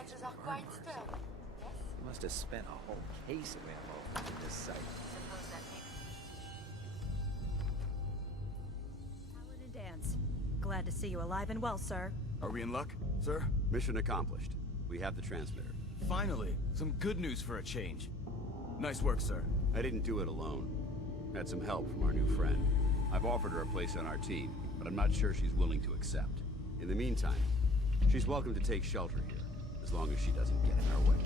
defenses are quite stern. Yes? You must have spent a whole case of ammo in this site. Suppose that Paladin Dance. Glad to see you alive and well, sir. Are we in luck, sir? Mission accomplished. We have the transmitter. Finally, some good news for a change. Nice work, sir. I didn't do it alone. Had some help from our new friend. I've offered her a place on our team, but I'm not sure she's willing to accept. In the meantime, she's welcome to take shelter here, as long as she doesn't get in our way.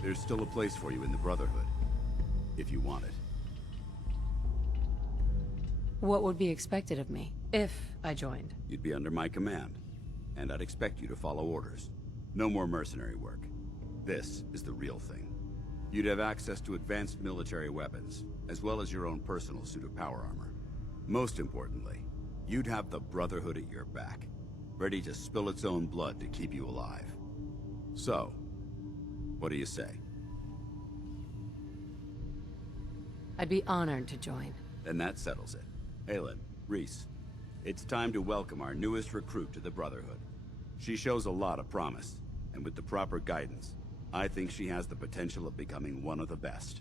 There's still a place for you in the Brotherhood, if you want it. What would be expected of me, if I joined? You'd be under my command, and I'd expect you to follow orders. No more mercenary work. This is the real thing. You'd have access to advanced military weapons, as well as your own personal suit of power armor. Most importantly, you'd have the Brotherhood at your back, ready to spill its own blood to keep you alive. So, what do you say? I'd be honored to join. Then that settles it. Aelin, Reese, it's time to welcome our newest recruit to the Brotherhood. She shows a lot of promise, and with the proper guidance, I think she has the potential of becoming one of the best.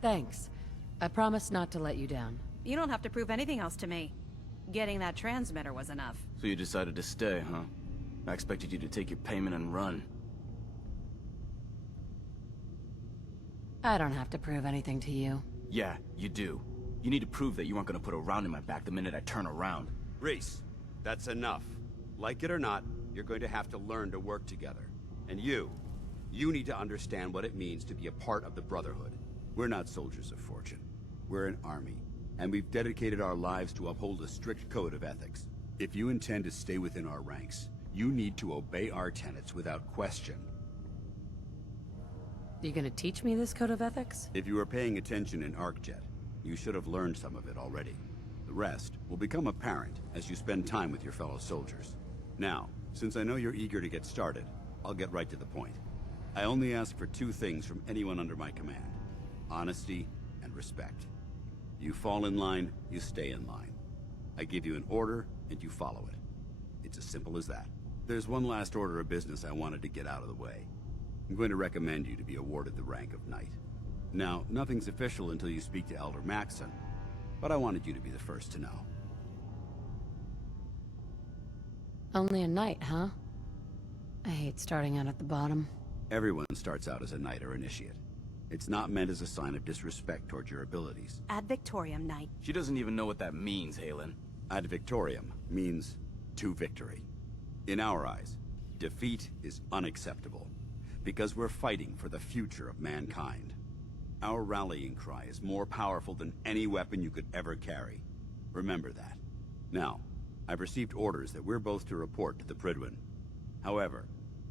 Thanks. I promise not to let you down. You don't have to prove anything else to me. Getting that transmitter was enough. So you decided to stay, huh? I expected you to take your payment and run. I don't have to prove anything to you. Yeah, you do. You need to prove that you aren't gonna put a round in my back the minute I turn around. Reese, that's enough. Like it or not, you're going to have to learn to work together. And you need to understand what it means to be a part of the Brotherhood. We're not soldiers of fortune. We're an army, and we've dedicated our lives to uphold a strict code of ethics. If you intend to stay within our ranks, you need to obey our tenets without question. You gonna teach me this code of ethics? If you were paying attention in ArcJet, you should have learned some of it already. The rest will become apparent as you spend time with your fellow soldiers. Now, since I know you're eager to get started, I'll get right to the point. I only ask for two things from anyone under my command: honesty and respect. You fall in line, you stay in line. I give you an order, and you follow it. It's as simple as that. There's one last order of business I wanted to get out of the way. I'm going to recommend you to be awarded the rank of Knight. Now, nothing's official until you speak to Elder Maxson, but I wanted you to be the first to know. Only a knight, huh? I hate starting out at the bottom. Everyone starts out as a Knight or Initiate. It's not meant as a sign of disrespect towards your abilities. Ad Victoriam, Knight. She doesn't even know what that means, Halen. Ad Victoriam means to victory. In our eyes, defeat is unacceptable, because we're fighting for the future of mankind. Our rallying cry is more powerful than any weapon you could ever carry. Remember that. Now, I've received orders that we're both to report to the Prydwen. However,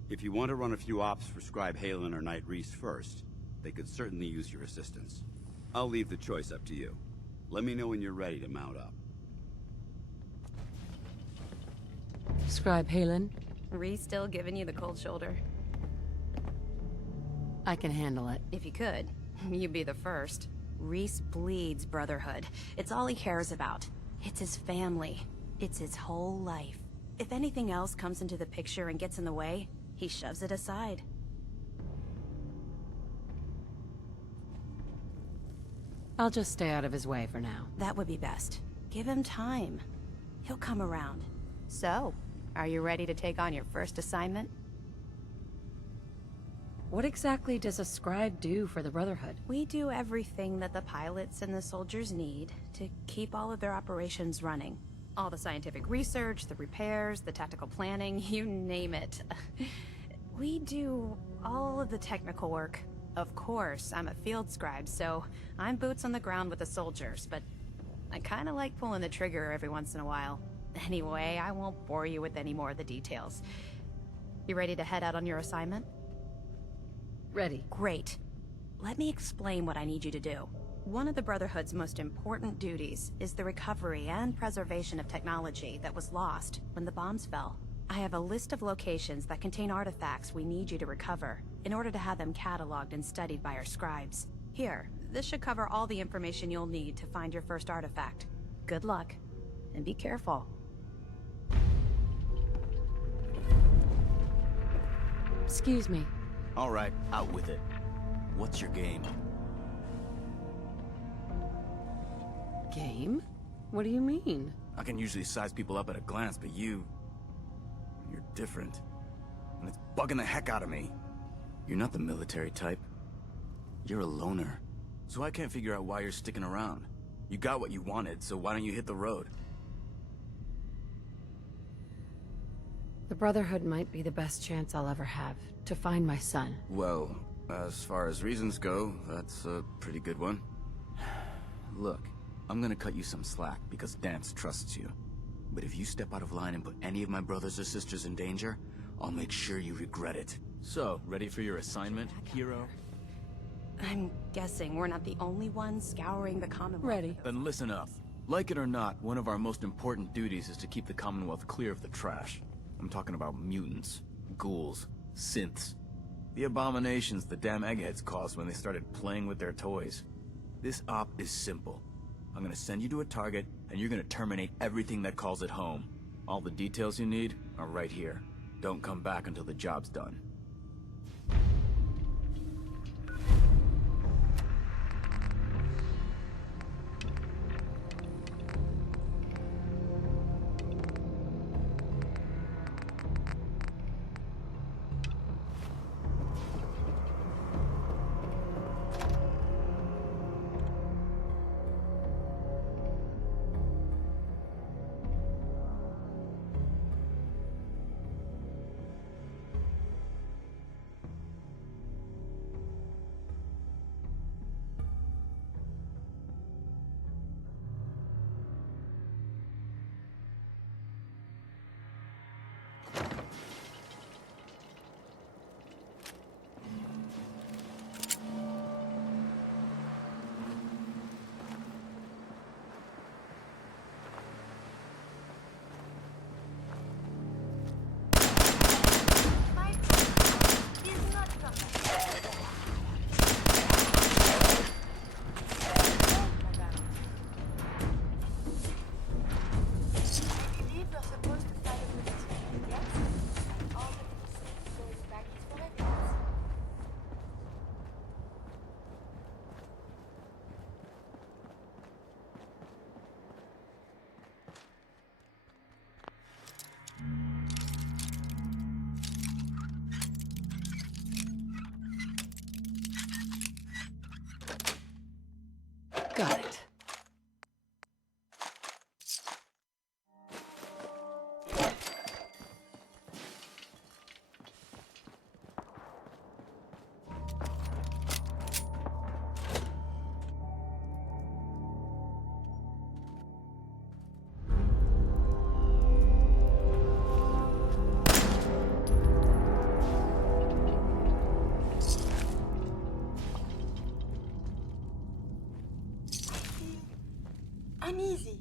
if you want to run a few ops for Scribe Halen or Knight Reese first, they could certainly use your assistance. I'll leave the choice up to you. Let me know when you're ready to mount up. Scribe Halen, Reese still giving you the cold shoulder? I can handle it. If you could, you'd be the first. Reese bleeds Brotherhood. It's all he cares about. It's his family. It's his whole life. If anything else comes into the picture and gets in the way, he shoves it aside. I'll just stay out of his way for now. That would be best. Give him time. He'll come around. So, are you ready to take on your first assignment? What exactly does a scribe do for the Brotherhood? We do everything that the pilots and the soldiers need to keep all of their operations running. All the scientific research, the repairs, the tactical planning, you name it. We do all of the technical work. Of course, I'm a field scribe, so I'm boots on the ground with the soldiers, but I kinda like pulling the trigger every once in a while. Anyway, I won't bore you with any more of the details. You ready to head out on your assignment? Ready. Great. Let me explain what I need you to do. One of the Brotherhood's most important duties is the recovery and preservation of technology that was lost when the bombs fell. I have a list of locations that contain artifacts we need you to recover in order to have them cataloged and studied by our scribes. Here, This should cover all the information you'll need to find your first artifact. Good luck, and be careful. Excuse me. All right, out with it. What's your game? Game? What do you mean? I can usually size people up at a glance, but you're different. And it's bugging the heck out of me. You're not the military type. You're a loner. So I can't figure out why you're sticking around. You got what you wanted, so why don't you hit the road? The Brotherhood might be the best chance I'll ever have to find my son. Well, as far as reasons go, that's a pretty good one. Look, I'm gonna cut you some slack because Dance trusts you. But if you step out of line and put any of my brothers or sisters in danger, I'll make sure you regret it. So, ready for your assignment, hero? I'm guessing we're not the only ones scouring the Commonwealth. Ready. Then listen up. Like it or not, one of our most important duties is to keep the Commonwealth clear of the trash. I'm talking about mutants, ghouls, synths. The abominations the damn eggheads caused when they started playing with their toys. This op is simple. I'm gonna send you to a target, and you're gonna terminate everything that calls it home. All the details you need are right here. Don't come back until the job's done. My brother is not from that. Oh, madame. I believe you're supposed to follow with this, yes? And all the Pt6 goes back is for evidence. Got it. Uneasy.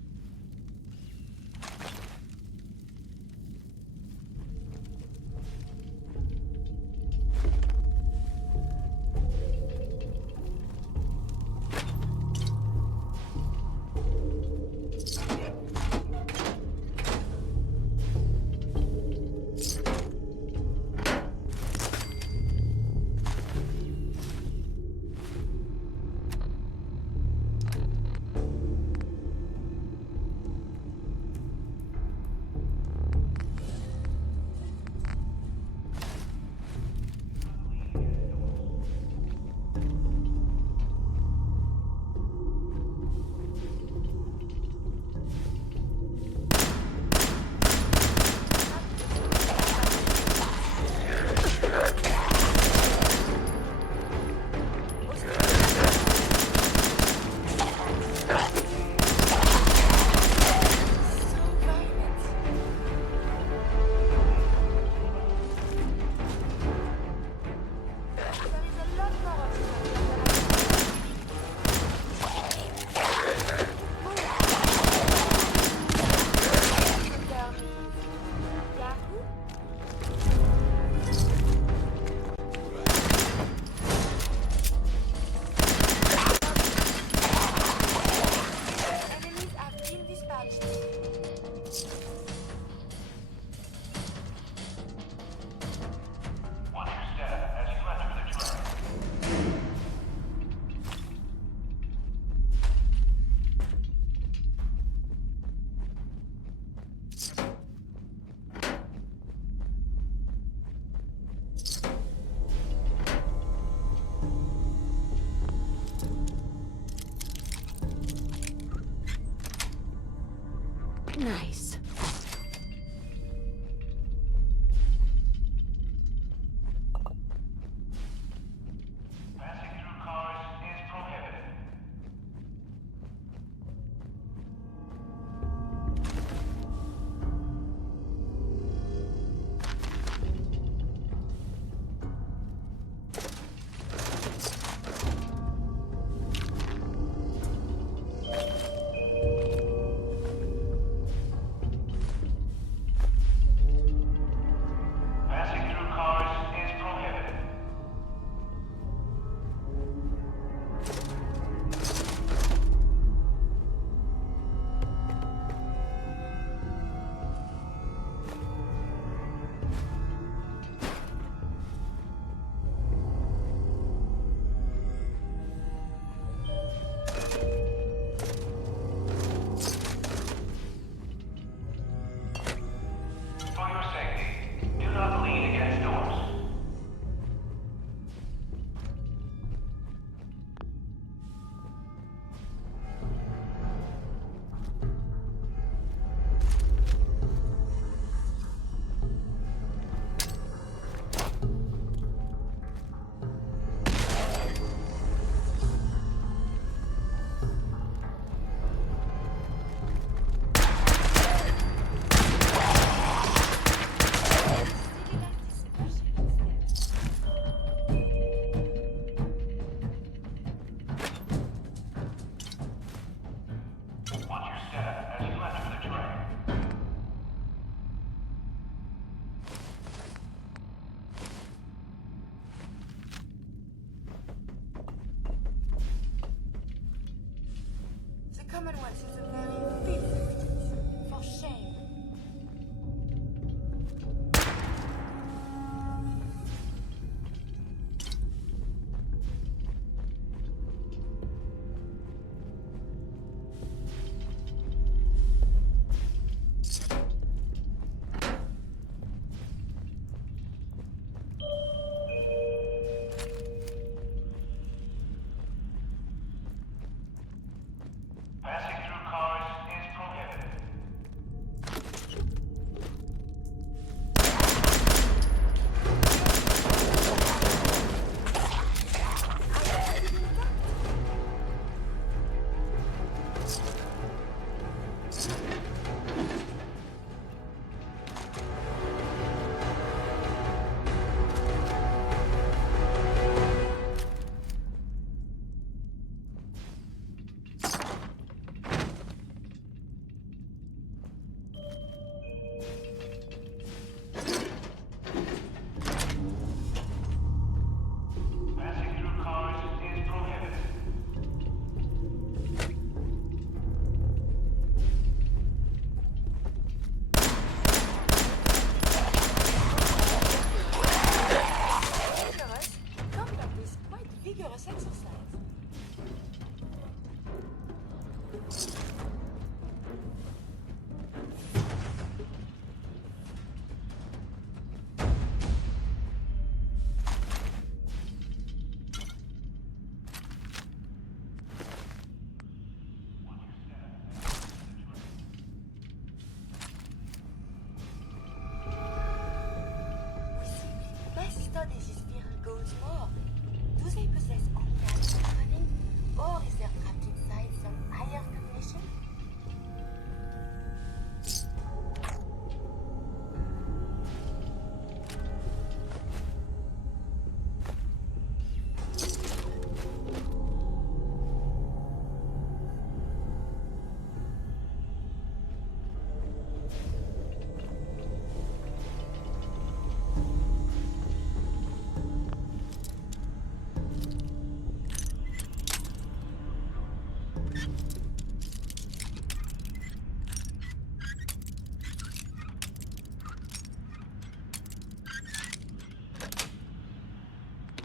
Nice. Passing through cars is prohibited. Passing through cars is prohibited. For your safety, do not lean against doors. Watch your step as you enter the train. The Commonwealth is a very filthy place. For shame. Passing through cars is prohibited. Passing through cars is prohibited. Vigorous? Combat is quite vigorous exercise. We simply best study these vehicles more. Do they possess organic cunning? Or is there trapped inside some higher condition?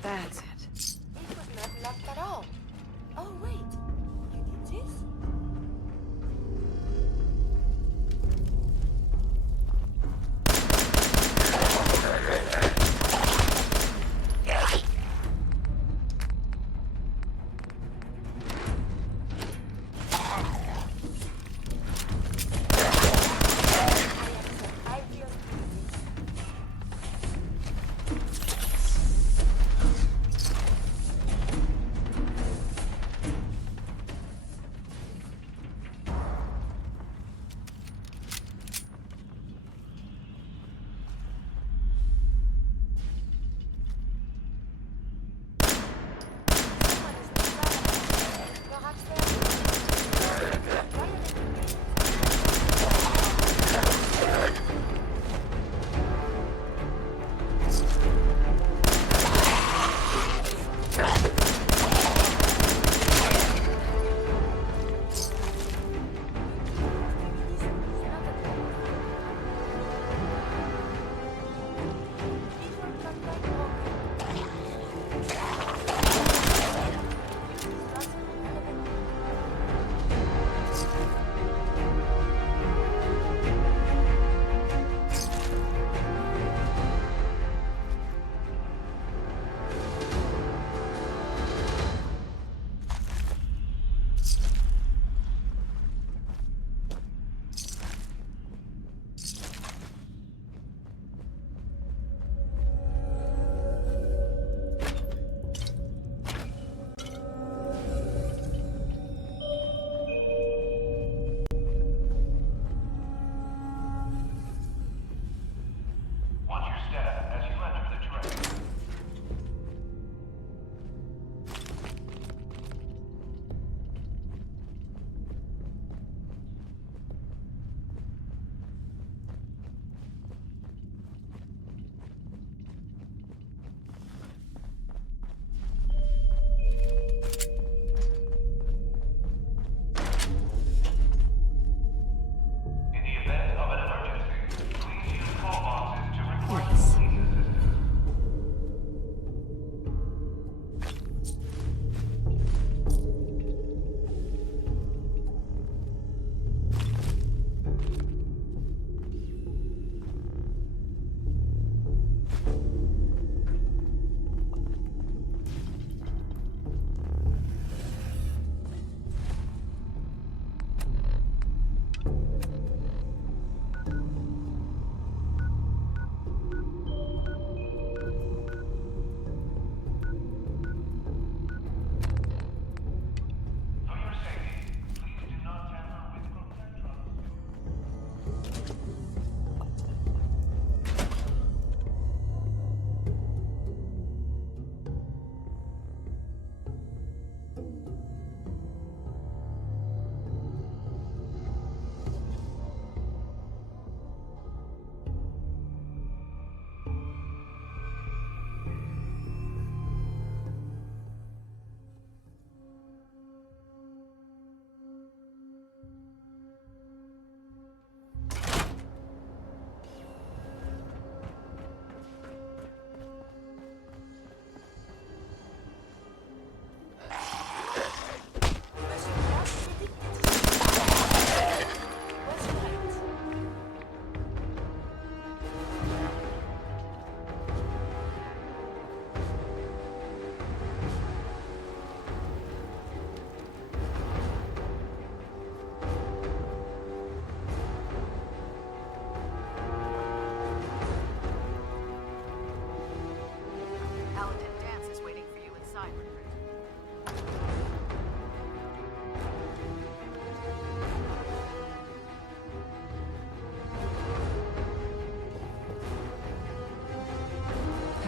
That's it. It was not locked at all. Oh, wait. You did this?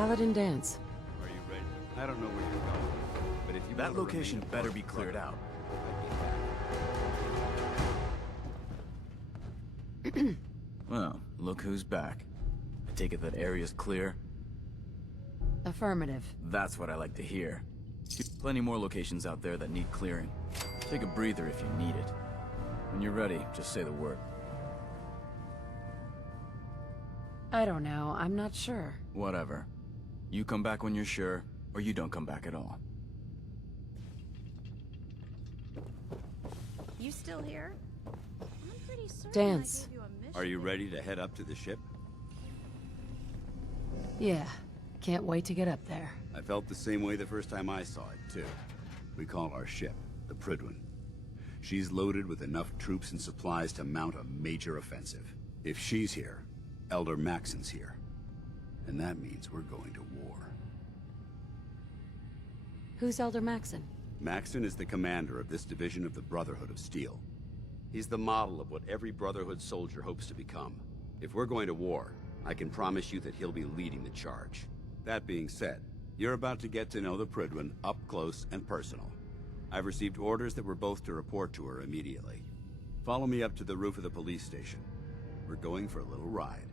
paladin dance. Are you ready? I don't know where you're going, but if you That want to location remain better part be of the cleared out. Well, look who's back. I take it that area's clear? Affirmative. That's what I like to hear. Plenty more locations out there that need clearing. Take a breather if you need it. When you're ready, just say the word. I don't know. I'm not sure. Whatever. You come back when you're sure, or you don't come back at all. You still here? I'm pretty certain Dance. I gave you a mission. Are you ready to head up to the ship? Yeah. Can't wait to get up there. I felt the same way the first time I saw it, too. We call our ship the Prydwen. She's loaded with enough troops and supplies to mount a major offensive. If she's here, Elder Maxon's here. And that means we're going to war. Who's Elder Maxon? Maxon is the commander of this division of the Brotherhood of Steel. He's the model of what every Brotherhood soldier hopes to become. If we're going to war, I can promise you that he'll be leading the charge. That being said, you're about to get to know the Prydwen up close and personal. I've received orders that we're both to report to her immediately. Follow me up to the roof of the police station. We're going for a little ride.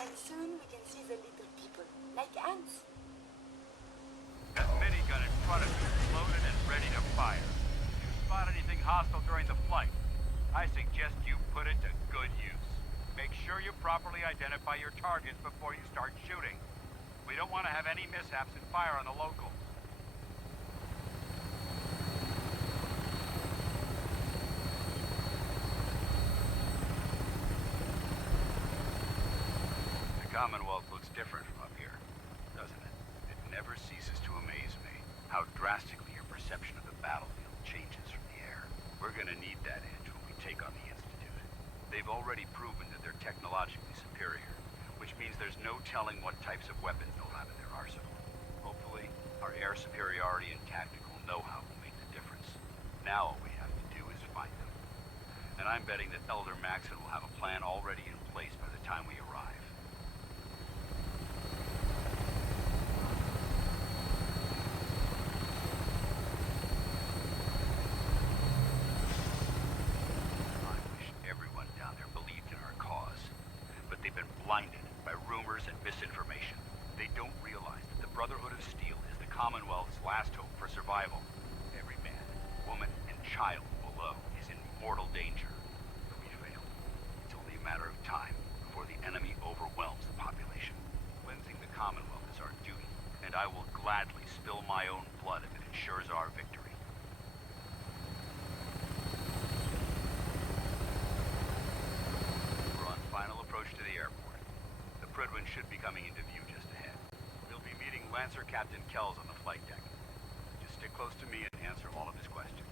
And soon we can see the little people, like ants. That minigun in front of you is loaded and ready to fire. If you spot anything hostile during the flight, I suggest you put it to good use. Make sure you properly identify your targets before you start shooting. We don't want to have any mishaps and fire on the locals. The Commonwealth looks different from up here, doesn't it? It never ceases to amaze me how drastically your perception of the battlefield changes from the air. We're gonna need that edge when we take on the Institute. They've already proven that they're technologically superior, which means there's no telling what types of weapons they'll have in their arsenal. Hopefully, our air superiority and tactical know-how will make the difference. Now all we have to do is find them. And I'm betting that Elder Maxon will have a plan already in place by the time we arrive. I wish everyone down there believed in our cause. But they've been blinded by rumors and misinformation. They don't realize that the Brotherhood of Steel is the Commonwealth's last hope for survival. Every man, woman, and child below is in mortal danger. If we fail, it's only a matter of time before the enemy overwhelms the population. Cleansing the Commonwealth is our duty, and I will gladly spill my own blood if it ensures our victory. We're on final approach to the airport. The Prydwen should be coming into view just ahead. We'll be meeting Lancer Captain Kells on the flight deck. Just stick close to me and answer all of his questions.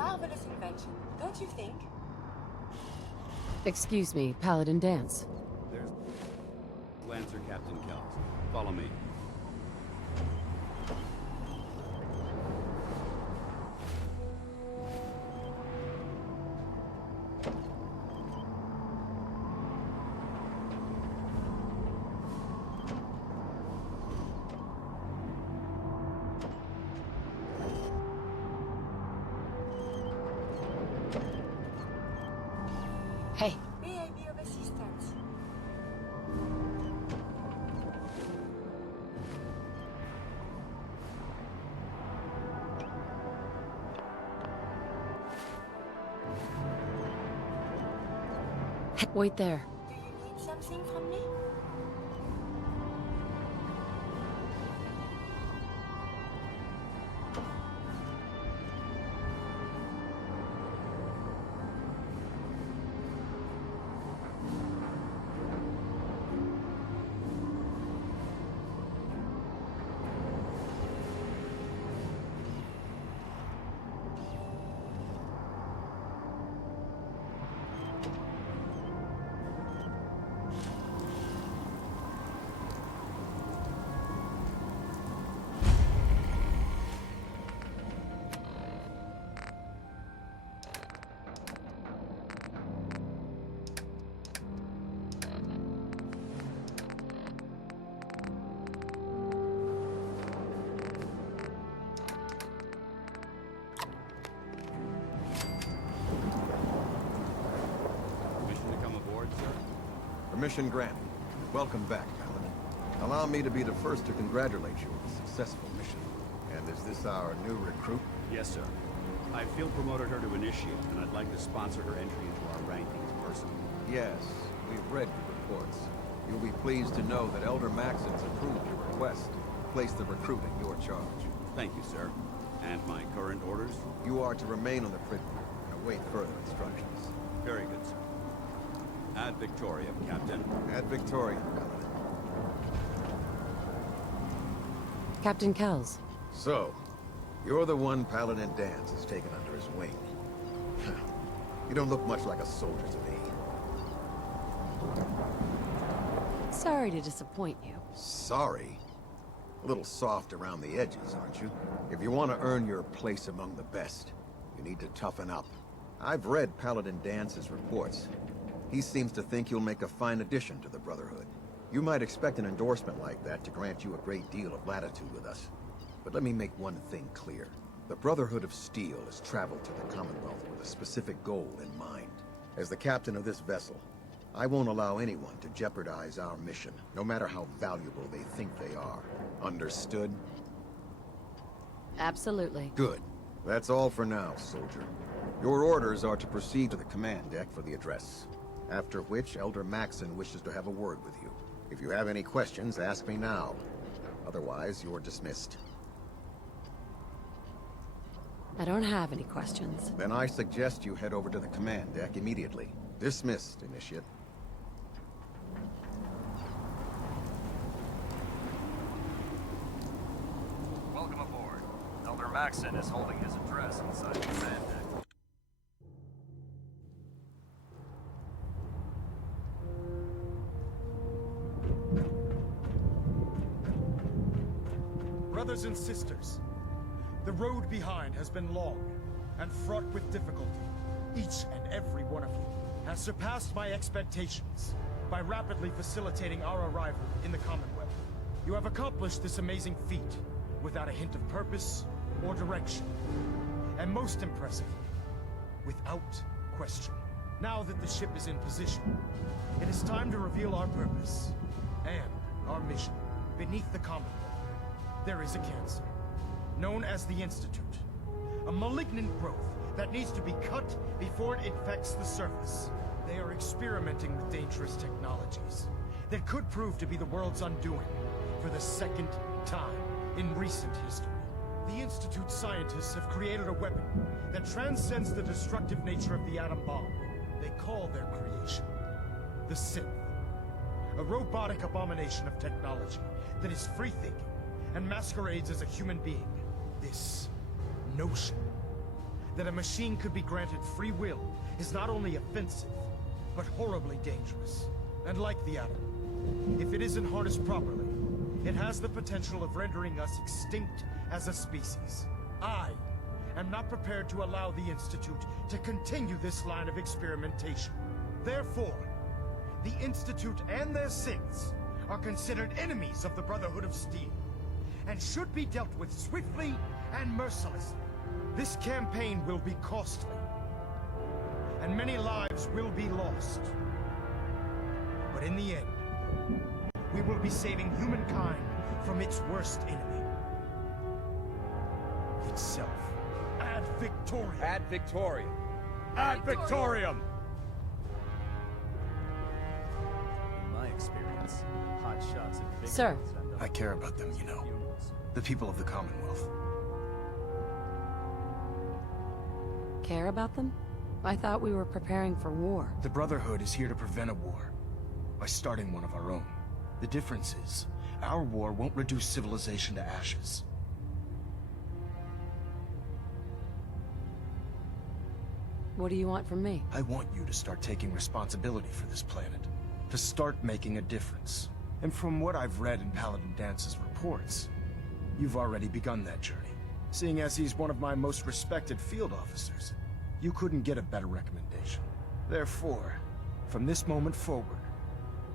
marvelous invention, don't you think? Excuse me, Paladin Dance. There's Lancer Captain Kells. Follow me. Hey, May I be of assistance? wait there. Do you need something from me? Permission to come aboard, sir? Permission granted. Welcome back, Paladin. Allow me to be the first to congratulate you on a successful mission. And is this our new recruit? Yes, sir. I field promoted her to initiate, and I'd like to sponsor her entry into our rankings personally. Yes, we've read your reports. You'll be pleased to know that Elder Maxon's approved your request to place the recruit in your charge. Thank you, sir. And my current orders? You are to remain on the prison and await further instructions. Very good, sir. Ad Victoriam, Captain. Ad Victoriam, Paladin. Captain Kells. So, you're the one Paladin Dance has taken under his wing. You don't look much like a soldier to me. Sorry to disappoint you. Sorry? A little soft around the edges, aren't you? If you want to earn your place among the best, you need to toughen up. I've read Paladin Dance's reports. He seems to think you'll make a fine addition to the Brotherhood. You might expect an endorsement like that to grant you a great deal of latitude with us. But let me make one thing clear. The Brotherhood of Steel has traveled to the Commonwealth with a specific goal in mind. As the captain of this vessel, I won't allow anyone to jeopardize our mission, no matter how valuable they think they are. Understood? Absolutely. Good. That's all for now, soldier. Your orders are to proceed to the command deck for the address. After which, Elder Maxon wishes to have a word with you. If you have any questions, ask me now. Otherwise, you're dismissed. I don't have any questions. Then I suggest you head over to the command deck immediately. Dismissed, Initiate. Welcome aboard. Elder Maxon is holding his address inside the command deck. Brothers and sisters, the road behind has been long and fraught with difficulty. Each and every one of you has surpassed my expectations by rapidly facilitating our arrival in the Commonwealth. You have accomplished this amazing feat without a hint of purpose or direction. And most impressively, without question. Now that the ship is in position, it is time to reveal our purpose and our mission. Beneath the Commonwealth, there is a cancer, known as the Institute. A malignant growth that needs to be cut before it infects the surface. They are experimenting with dangerous technologies that could prove to be the world's undoing for the second time in recent history. The Institute scientists have created a weapon that transcends the destructive nature of the atom bomb. They call their creation the Synth. A robotic abomination of technology that is free-thinking and masquerades as a human being. This notion that a machine could be granted free will is not only offensive, but horribly dangerous. And like the atom, if it isn't harnessed properly, it has the potential of rendering us extinct as a species. I am not prepared to allow the Institute to continue this line of experimentation. Therefore, the Institute and their synths are considered enemies of the Brotherhood of Steel, and should be dealt with swiftly and mercilessly. This campaign will be costly, and many lives will be lost. But in the end, we will be saving humankind from its worst enemy. Itself. Ad Victoriam! Ad Victoriam! Ad Victoriam! In my experience, hot shots and big Sir. ones end up I care about them, you know. funerals. The people of the Commonwealth. Care about them? I thought we were preparing for war. The Brotherhood is here to prevent a war by starting one of our own. The difference is, our war won't reduce civilization to ashes. What do you want from me? I want you to start taking responsibility for this planet. To start making a difference. And from what I've read in Paladin Dance's reports, you've already begun that journey. Seeing as he's one of my most respected field officers, you couldn't get a better recommendation. Therefore, from this moment forward,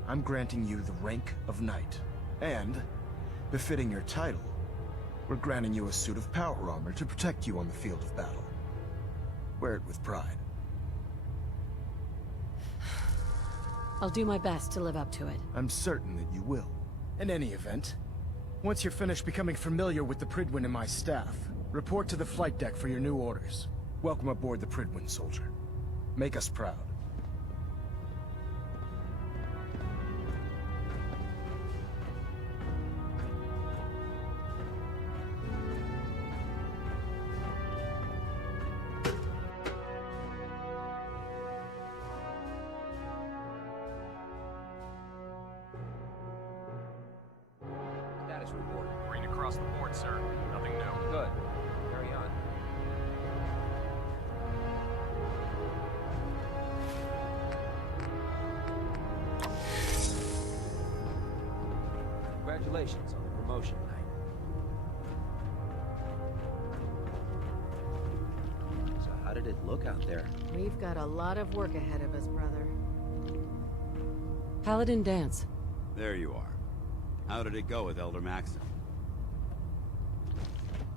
I'm granting you the rank of Knight. And, befitting your title, we're granting you a suit of power armor to protect you on the field of battle. Wear it with pride. I'll do my best to live up to it. I'm certain that you will. In any event, once you're finished becoming familiar with the Pridwin and my staff, report to the flight deck for your new orders. Welcome aboard the Pridwin, soldier. Make us proud. Status report. Green across the board, sir. Nothing new. Good. Carry on. Congratulations on the promotion, Knight. So how did it look out there? We've got a lot of work ahead of us, brother. Paladin Dance. There you are. How did it go with Elder Maxon?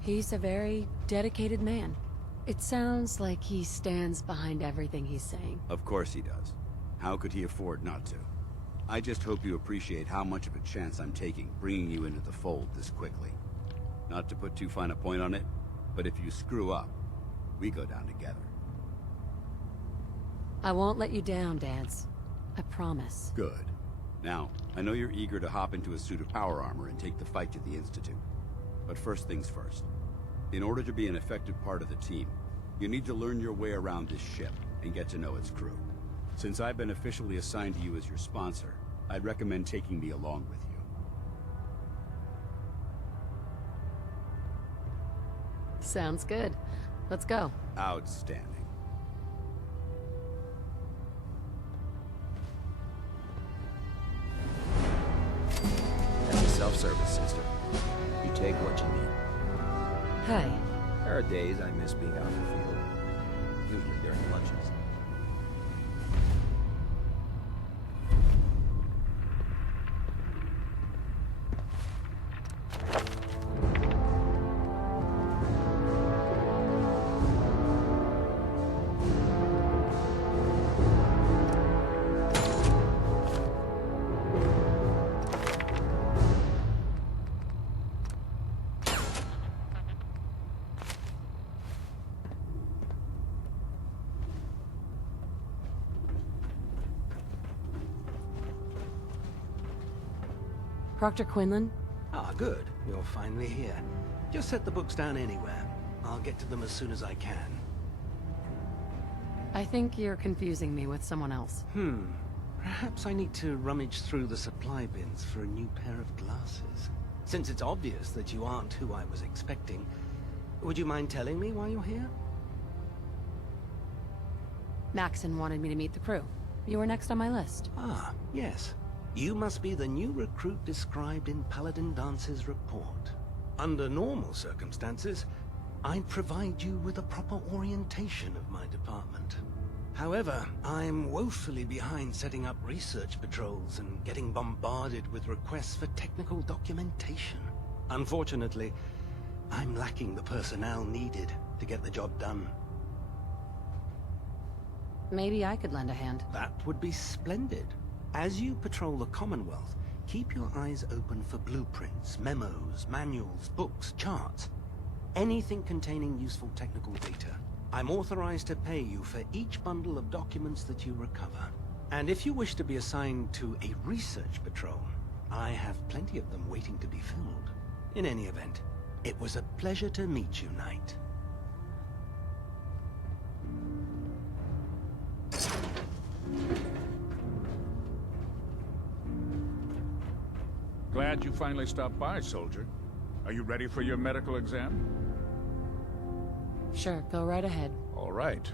He's a very dedicated man. It sounds like he stands behind everything he's saying. Of course he does. How could he afford not to? I just hope you appreciate how much of a chance I'm taking bringing you into the fold this quickly. Not to put too fine a point on it, but if you screw up, we go down together. I won't let you down, Dance. I promise. Good. Now, I know you're eager to hop into a suit of power armor and take the fight to the Institute. But first things first. In order to be an effective part of the team, you need to learn your way around this ship and get to know its crew. Since I've been officially assigned to you as your sponsor, I'd recommend taking me along with you. Sounds good. Let's go. Outstanding. That's a self-service system. You take what you need. Hey, There are days I miss being out in the field. Usually during lunches. Proctor Quinlan? Ah, good. You're finally here. Just set the books down anywhere. I'll get to them as soon as I can. I think you're confusing me with someone else. Perhaps I need to rummage through the supply bins for a new pair of glasses. Since it's obvious that you aren't who I was expecting, would you mind telling me why you're here? Maxon wanted me to meet the crew. You were next on my list. Ah, yes. You must be the new recruit described in Paladin Dance's report. Under normal circumstances, I'd provide you with a proper orientation of my department. However, I'm woefully behind setting up research patrols and getting bombarded with requests for technical documentation. Unfortunately, I'm lacking the personnel needed to get the job done. Maybe I could lend a hand. That would be splendid. As you patrol the Commonwealth, keep your eyes open for blueprints, memos, manuals, books, charts. Anything containing useful technical data. I'm authorized to pay you for each bundle of documents that you recover. And if you wish to be assigned to a research patrol, I have plenty of them waiting to be filled. In any event, it was a pleasure to meet you, Knight. Glad you finally stopped by, soldier. Are you ready for your medical exam? Sure, go right ahead. All right.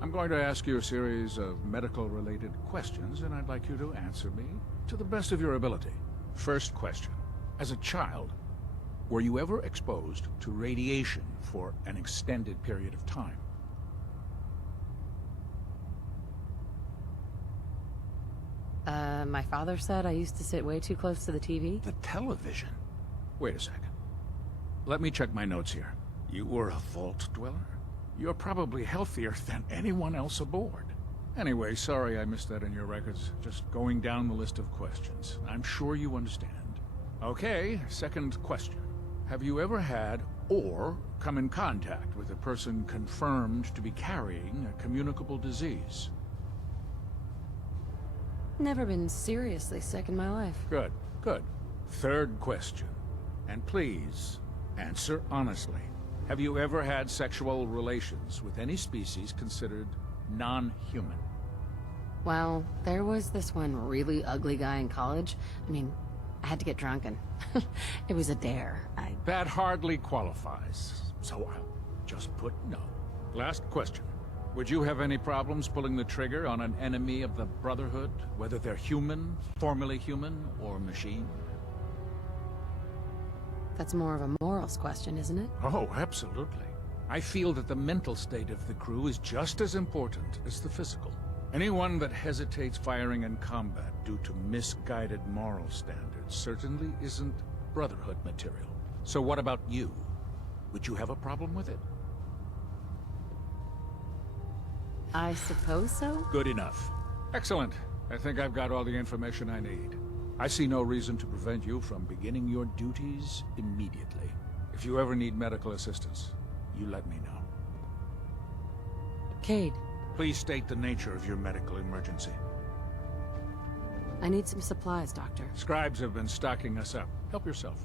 I'm going to ask you a series of medical-related questions, and I'd like you to answer me to the best of your ability. First question. As a child, were you ever exposed to radiation for an extended period of time? My father said I used to sit way too close to the TV. The television? Wait a second. Let me check my notes here. You were a vault dweller? You're probably healthier than anyone else aboard. Anyway, sorry I missed that in your records. Just going down the list of questions. I'm sure you understand. Okay, second question. Have you ever had or come in contact with a person confirmed to be carrying a communicable disease? Never been seriously sick in my life. Good, good. Third question. And please, answer honestly. Have you ever had sexual relations with any species considered non-human? Well, there was this one really ugly guy in college. I mean, I had to get drunk and it was a dare. That hardly qualifies, so I'll just put no. Last question. Would you have any problems pulling the trigger on an enemy of the Brotherhood, whether they're human, formerly human, or machine? That's more of a morals question, isn't it? Oh, absolutely. I feel that the mental state of the crew is just as important as the physical. Anyone that hesitates firing in combat due to misguided moral standards certainly isn't Brotherhood material. So what about you? Would you have a problem with it? I suppose so? Good enough. Excellent. I think I've got all the information I need. I see no reason to prevent you from beginning your duties immediately. If you ever need medical assistance, you let me know. Cade. Please state the nature of your medical emergency. I need some supplies, Doctor. Scribes have been stocking us up. Help yourself.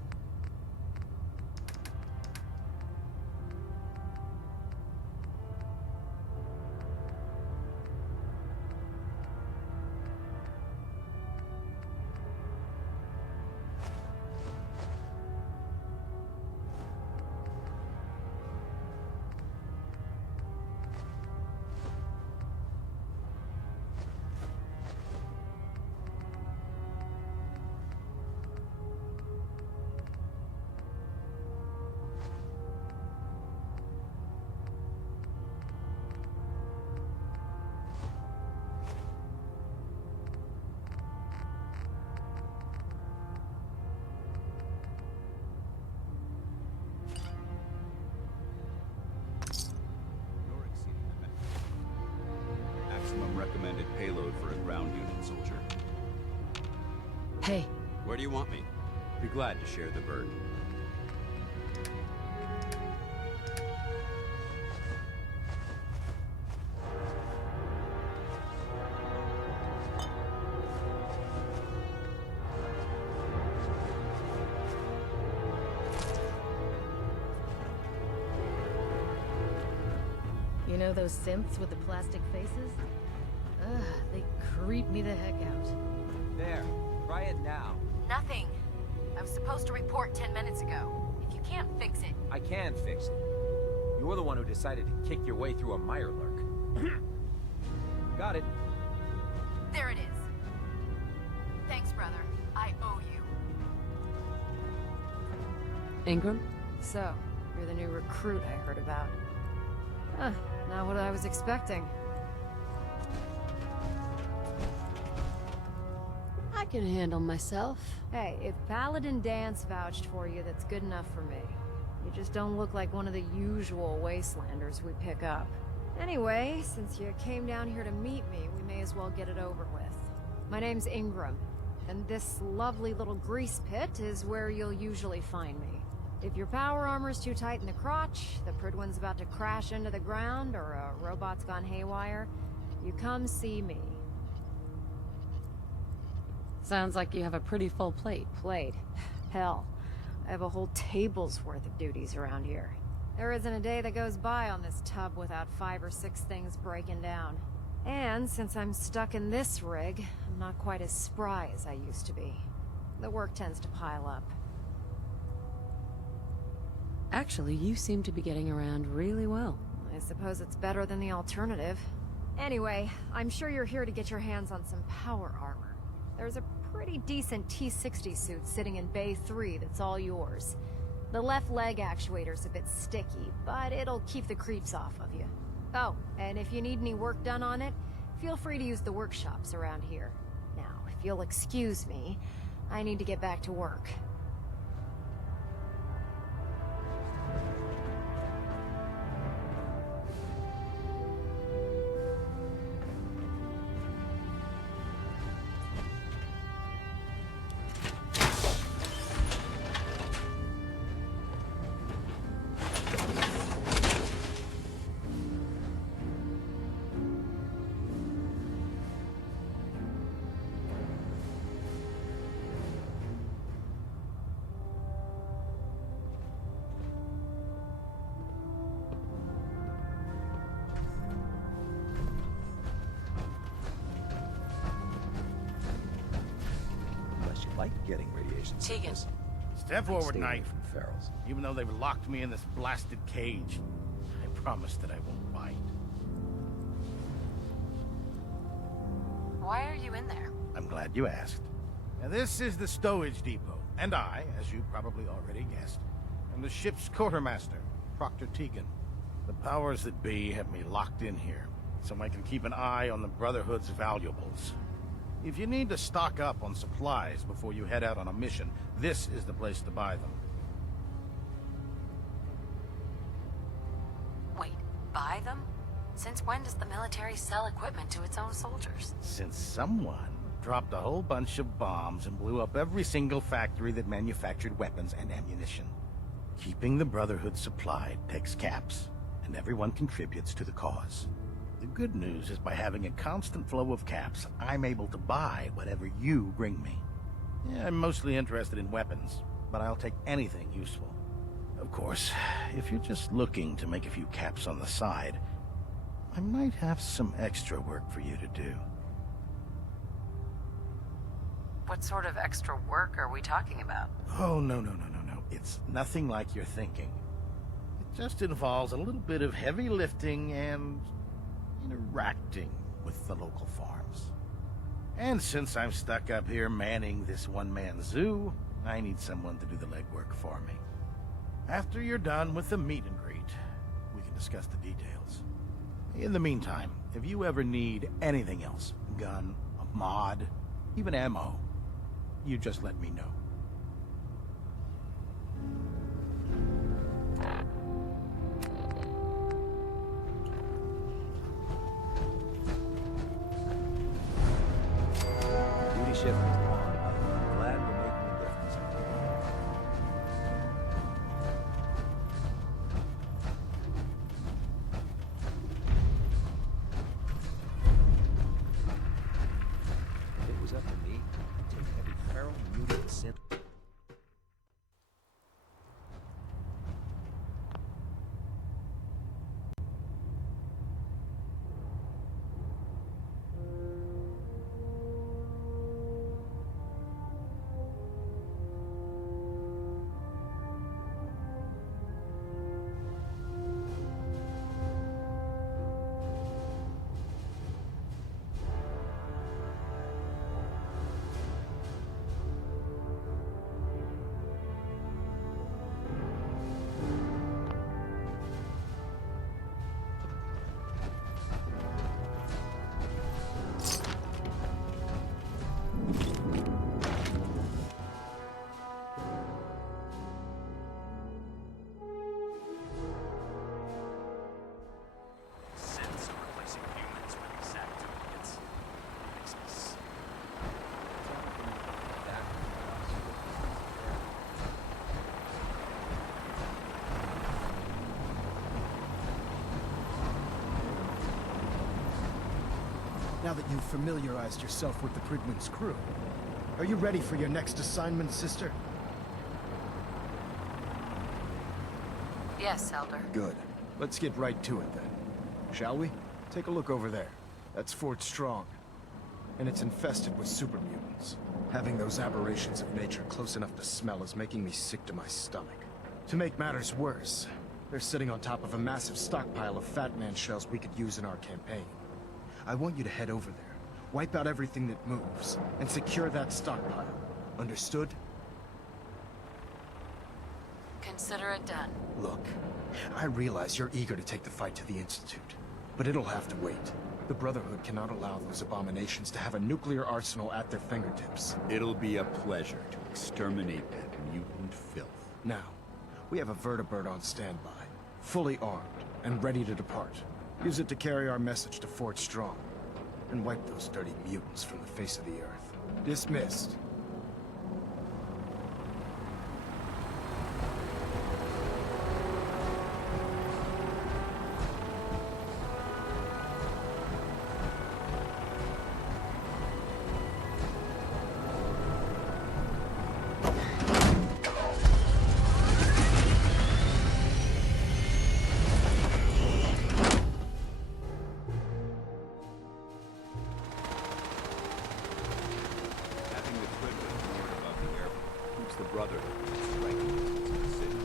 Recommended payload for a ground unit, soldier. Hey. Where do you want me? Be glad to share the burden. You know those synths with the plastic faces? Ugh, they creep me the heck out. There. Try it now. Nothing. I was supposed to report 10 minutes ago. If you can't fix it... I can fix it. You're the one who decided to kick your way through a Mirelurk. Got it. There it is. Thanks, brother. I owe you. Ingram? So, you're the new recruit I heard about. Huh, not what I was expecting. I can handle myself. Hey, if Paladin Dance vouched for you, that's good enough for me. You just don't look like one of the usual wastelanders we pick up. Anyway, since you came down here to meet me, we may as well get it over with. My name's Ingram, and this lovely little grease pit is where you'll usually find me. If your power armor's too tight in the crotch, the Pridwin's about to crash into the ground, or a robot's gone haywire, you come see me. Sounds like you have a pretty full plate. Plate? Hell, I have a whole table's worth of duties around here. There isn't a day that goes by on this tub without 5 or 6 things breaking down. And since I'm stuck in this rig, I'm not quite as spry as I used to be. The work tends to pile up. Actually, you seem to be getting around really well. I suppose it's better than the alternative. Anyway, I'm sure you're here to get your hands on some power armor. There's a pretty decent T-60 suit sitting in Bay 3 that's all yours. The left leg actuator's a bit sticky, but it'll keep the creeps off of you. Oh, and if you need any work done on it, feel free to use the workshops around here. Now, if you'll excuse me, I need to get back to work. Unless you like getting radiation sickness. Step forward, Stay away Knight. from ferals. Even though they've locked me in this blasted cage, I promise that I won't bite. Why are you in there? I'm glad you asked. Now, this is the stowage depot, and I, as you probably already guessed, am the ship's quartermaster, Proctor Tegan. The powers that be have me locked in here, so I can keep an eye on the Brotherhood's valuables. If you need to stock up on supplies before you head out on a mission, this is the place to buy them. Wait, buy them? Since when does the military sell equipment to its own soldiers? Since someone dropped a whole bunch of bombs and blew up every single factory that manufactured weapons and ammunition. Keeping the Brotherhood supplied takes caps, and everyone contributes to the cause. The good news is by having a constant flow of caps, I'm able to buy whatever you bring me. Yeah, I'm mostly interested in weapons, but I'll take anything useful. Of course, if you're just looking to make a few caps on the side, I might have some extra work for you to do. What sort of extra work are we talking about? Oh, no. It's nothing like you're thinking. It just involves a little bit of heavy lifting and interacting with the local farms. And since I'm stuck up here manning this one-man zoo, I need someone to do the legwork for me. After you're done with the meet and greet, we can discuss the details. In the meantime, if you ever need anything else, gun, a mod, even ammo, you just let me know. Duty shift is on. I'm glad we're making a difference. If it was up to me, I'd take every feral mutant synth. now that you've familiarized yourself with the Prydwen's crew. Are you ready for your next assignment, sister? Yes, Elder. Good. Let's get right to it then. Shall we? Take a look over there. That's Fort Strong. And it's infested with super mutants. Having those aberrations of nature close enough to smell is making me sick to my stomach. To make matters worse, they're sitting on top of a massive stockpile of Fat Man shells we could use in our campaign. I want you to head over there, wipe out everything that moves, and secure that stockpile. Understood? Consider it done. Look, I realize you're eager to take the fight to the Institute, but it'll have to wait. The Brotherhood cannot allow those abominations to have a nuclear arsenal at their fingertips. It'll be a pleasure to exterminate that mutant filth. Now, we have a vertibird on standby, fully armed and ready to depart. Use it to carry our message to Fort Strong, and wipe those dirty mutants from the face of the earth. Dismissed. Having the Prydwen moored above the airport keeps the Brotherhood from striking distance of the city.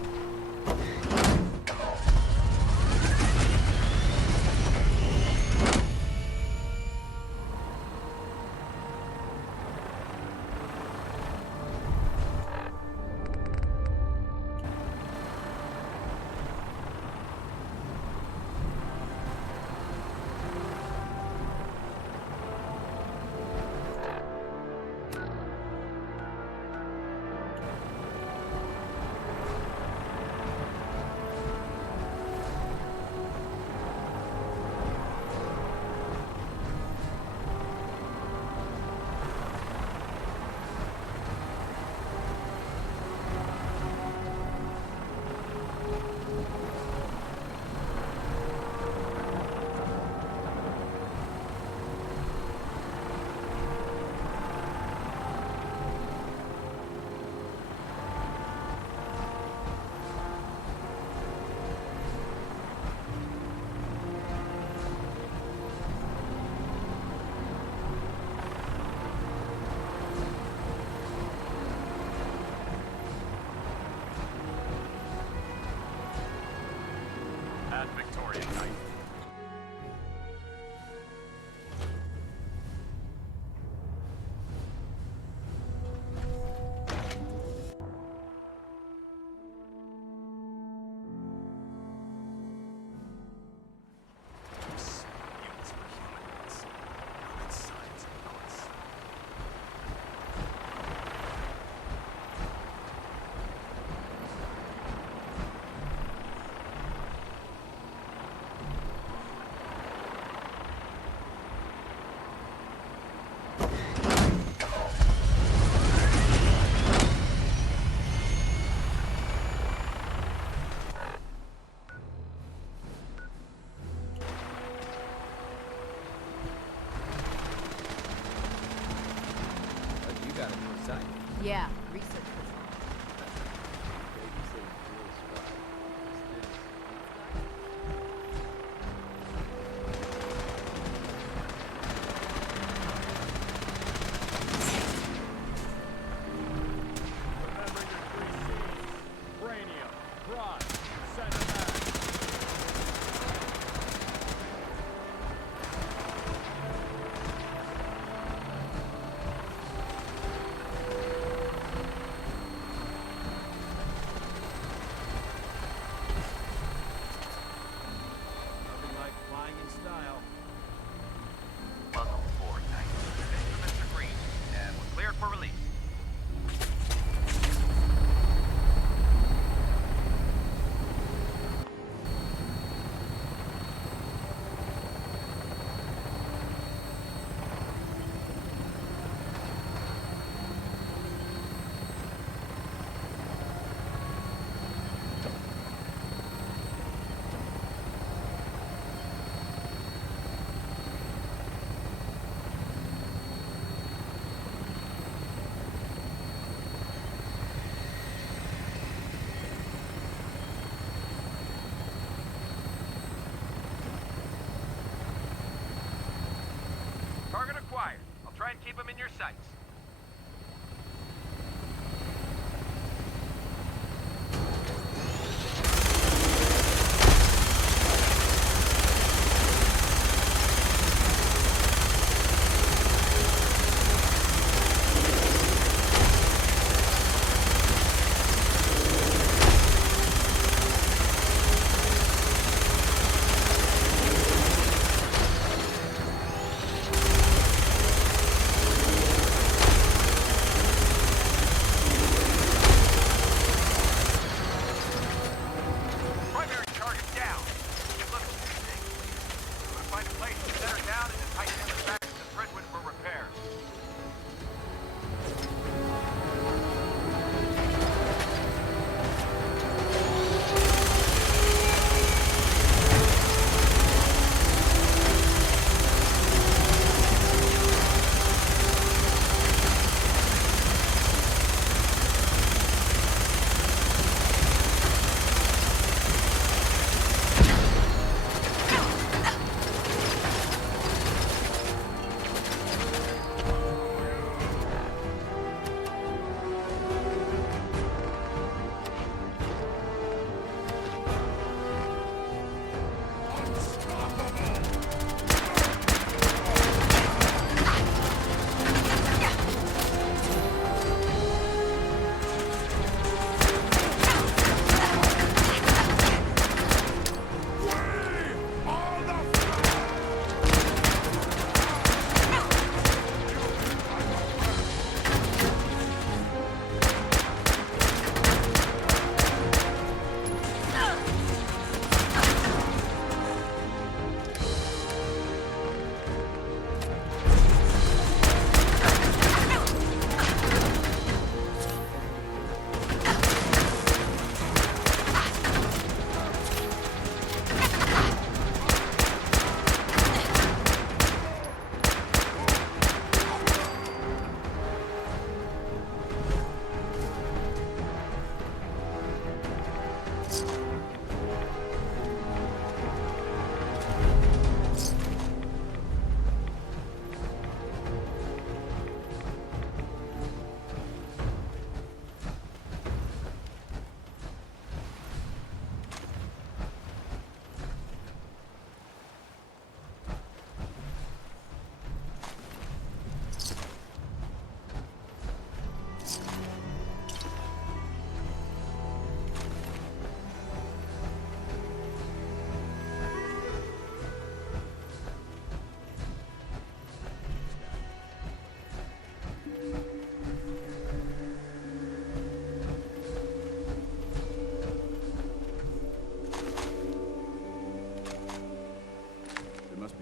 At Victoria Knight. Mutants were humanoids. Good signs, of course. But you got a new assignment. Yeah, research was Babysitting Jewel Squad. What's this? Remember your 3 C's. Cranium, Prod, send it back. Nothing like flying in style. Welcome aboard, Knight. Instruments are green, and we're cleared for release. keep them in your sights.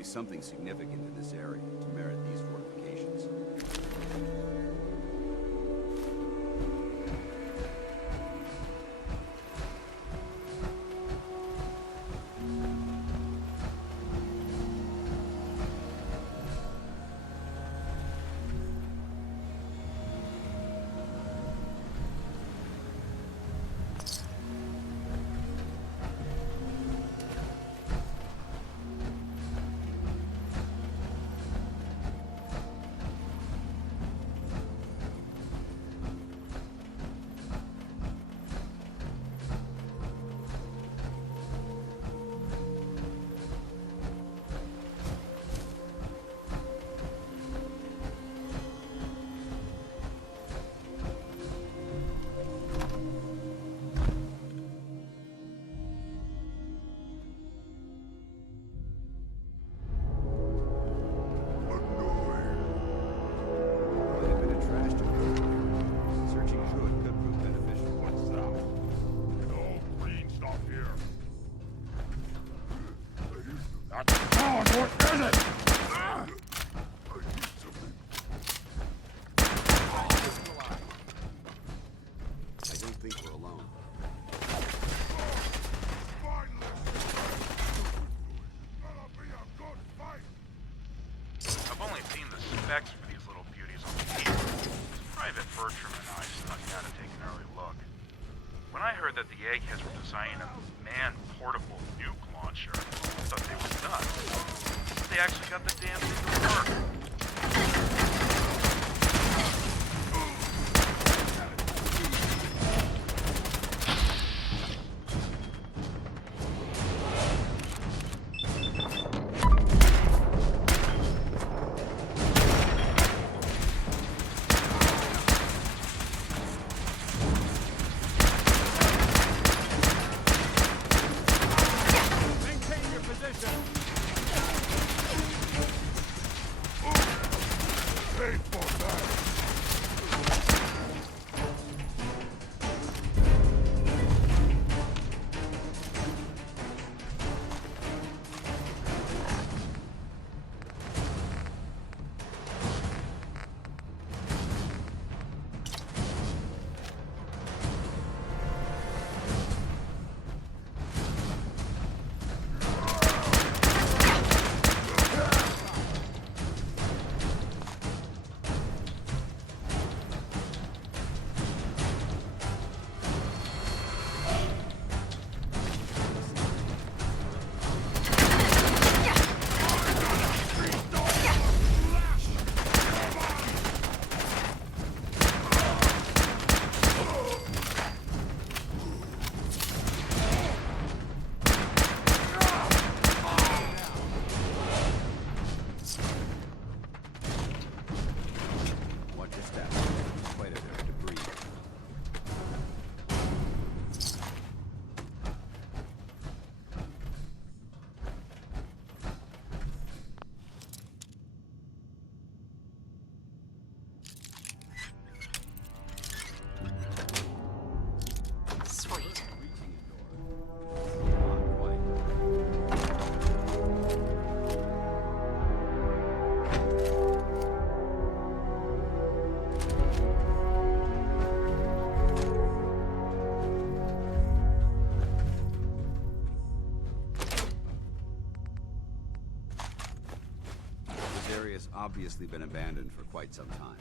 Something significant in this area to merit these fortifications. specs for these little beauties on the team. Private Bertram and I snuck down to take an early look. When I heard that the eggheads were designing a man-portable nuke launcher, I thought they were nuts. They actually got the damn thing to work. pay for that! Watch your step. Quite a bit of debris. Sweet. Not quite. This area's obviously been abandoned for quite some time.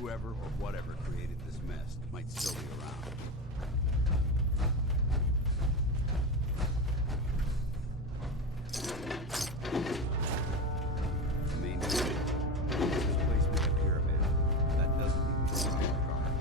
Whoever or whatever created this mess might still be around. The main thing. This place may appear a bit. That doesn't mean we're off our guard.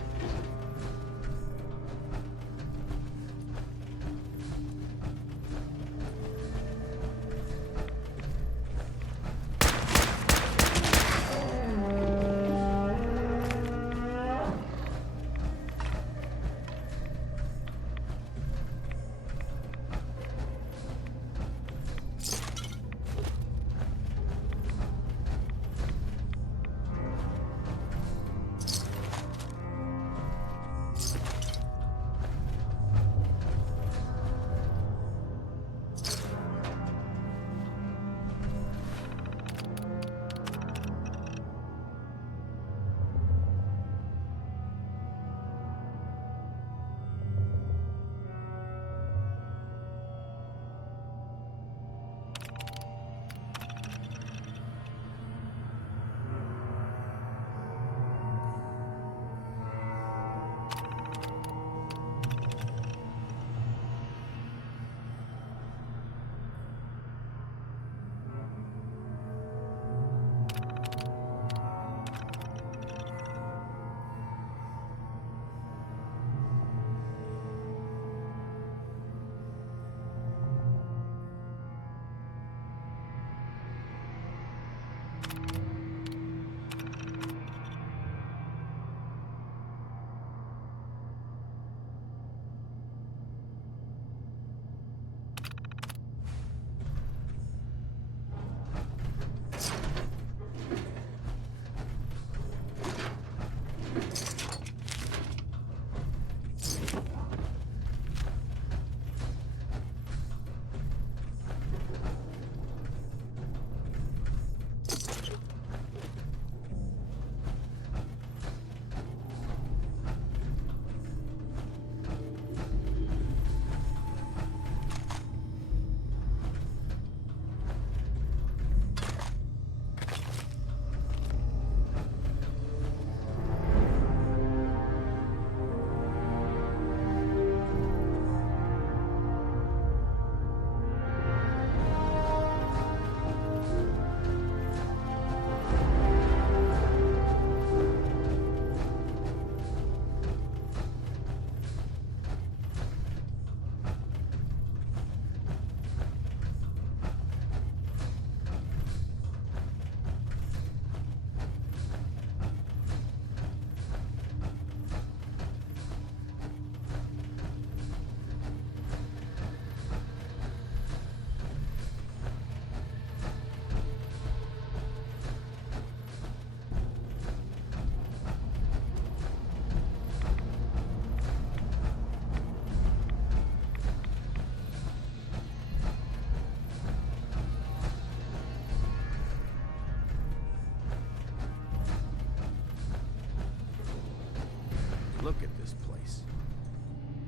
Look at this place.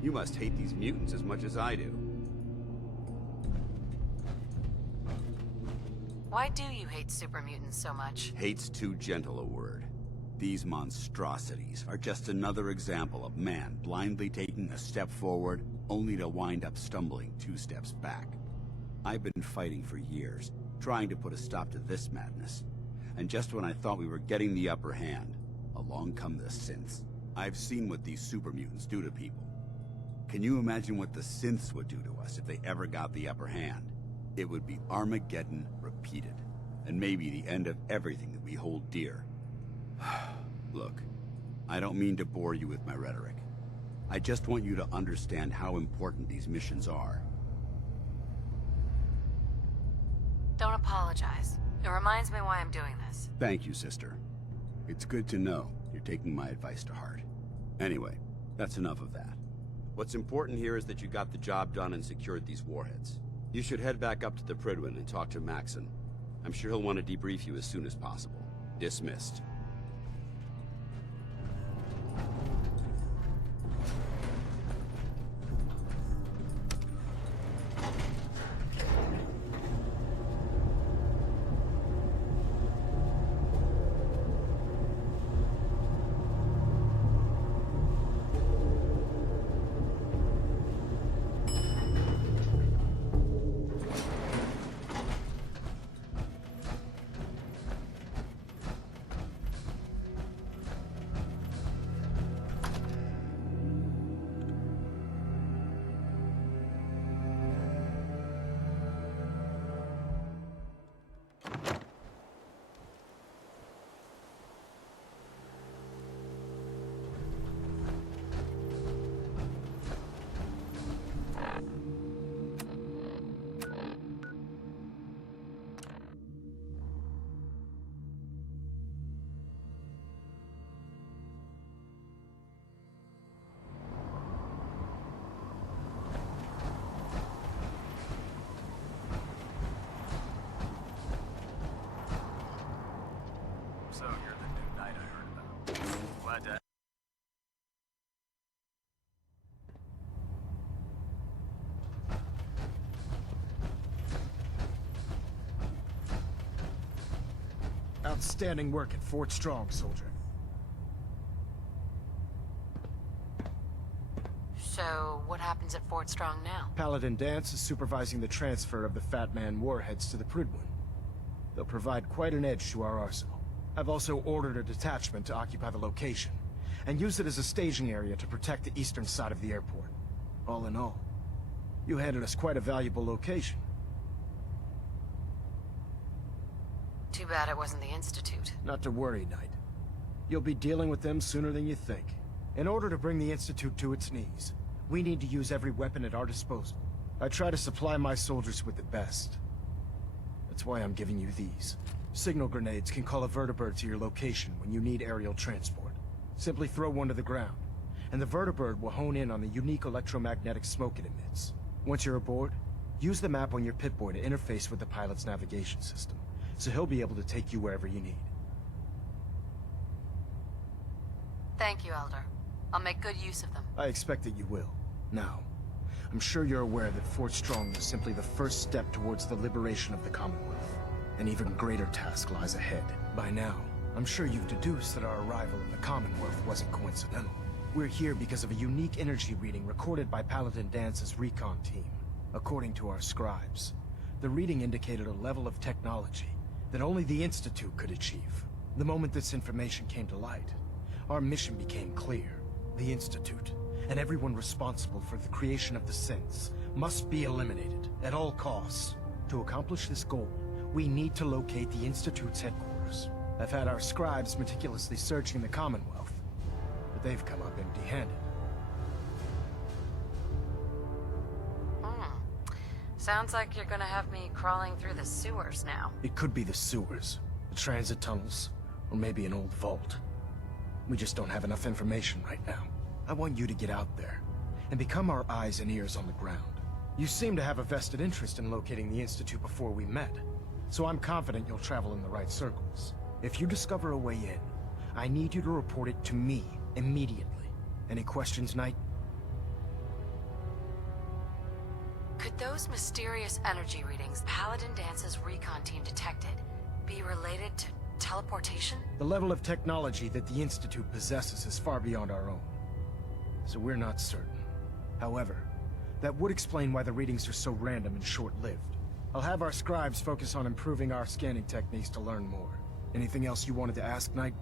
You must hate these mutants as much as I do. Why do you hate super mutants so much? Hate's too gentle a word. These monstrosities are just another example of man blindly taking a step forward, only to wind up stumbling 2 steps back. I've been fighting for years, trying to put a stop to this madness. And just when I thought we were getting the upper hand, along come the synths. I've seen what these super mutants do to people. Can you imagine what the synths would do to us if they ever got the upper hand? It would be Armageddon repeated, and maybe the end of everything that we hold dear. Look, I don't mean to bore you with my rhetoric. I just want you to understand how important these missions are. Don't apologize. It reminds me why I'm doing this. Thank you, sister. It's good to know you're taking my advice to heart. Anyway, that's enough of that. What's important here is that you got the job done and secured these warheads. You should head back up to the Prydwen and talk to Maxon. I'm sure he'll want to debrief you as soon as possible. Dismissed. Outstanding work at Fort Strong, soldier. So, what happens at Fort Strong now? Paladin Dance is supervising the transfer of the Fat Man warheads to the Prydwen. They'll provide quite an edge to our arsenal. I've also ordered a detachment to occupy the location, and use it as a staging area to protect the eastern side of the airport. All in all, you handed us quite a valuable location. Too bad it wasn't the Institute. Not to worry, Knight. You'll be dealing with them sooner than you think. In order to bring the Institute to its knees, we need to use every weapon at our disposal. I try to supply my soldiers with the best. That's why I'm giving you these. Signal grenades can call a vertibird to your location when you need aerial transport. Simply throw one to the ground, and the vertibird will hone in on the unique electromagnetic smoke it emits. Once you're aboard, use the map on your Pip-Boy to interface with the pilot's navigation system, so he'll be able to take you wherever you need. Thank you, Elder. I'll make good use of them. I expect that you will. Now, I'm sure you're aware that Fort Strong was simply the first step towards the liberation of the Commonwealth. An even greater task lies ahead. By now, I'm sure you've deduced that our arrival in the Commonwealth wasn't coincidental. We're here because of a unique energy reading recorded by Paladin Dance's recon team. According to our scribes, the reading indicated a level of technology that only the Institute could achieve. The moment this information came to light, our mission became clear. The Institute, and everyone responsible for the creation of the synths, must be eliminated at all costs. To accomplish this goal, we need to locate the Institute's headquarters. I've had our scribes meticulously searching the Commonwealth, but they've come up empty-handed. Sounds like you're gonna have me crawling through the sewers now. It could be the sewers, the transit tunnels, or maybe an old vault. We just don't have enough information right now. I want you to get out there and become our eyes and ears on the ground. You seem to have a vested interest in locating the Institute before we met, so I'm confident you'll travel in the right circles. If you discover a way in, I need you to report it to me immediately. Any questions, Knight? Could those mysterious energy readings Paladin Dance's recon team detected be related to teleportation? The level of technology that the Institute possesses is far beyond our own, so we're not certain. However, that would explain why the readings are so random and short-lived. I'll have our scribes focus on improving our scanning techniques to learn more. Anything else you wanted to ask, Knight?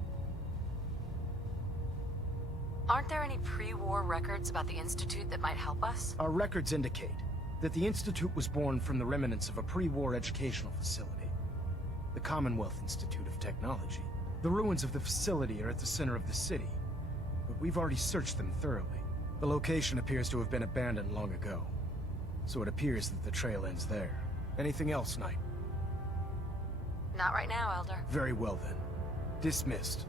Aren't there any pre-war records about the Institute that might help us? Our records indicate that the Institute was born from the remnants of a pre-war educational facility, the Commonwealth Institute of Technology. The ruins of the facility are at the center of the city, but we've already searched them thoroughly. The location appears to have been abandoned long ago, so it appears that the trail ends there. Anything else, Knight? Not right now, Elder. Very well then. Dismissed.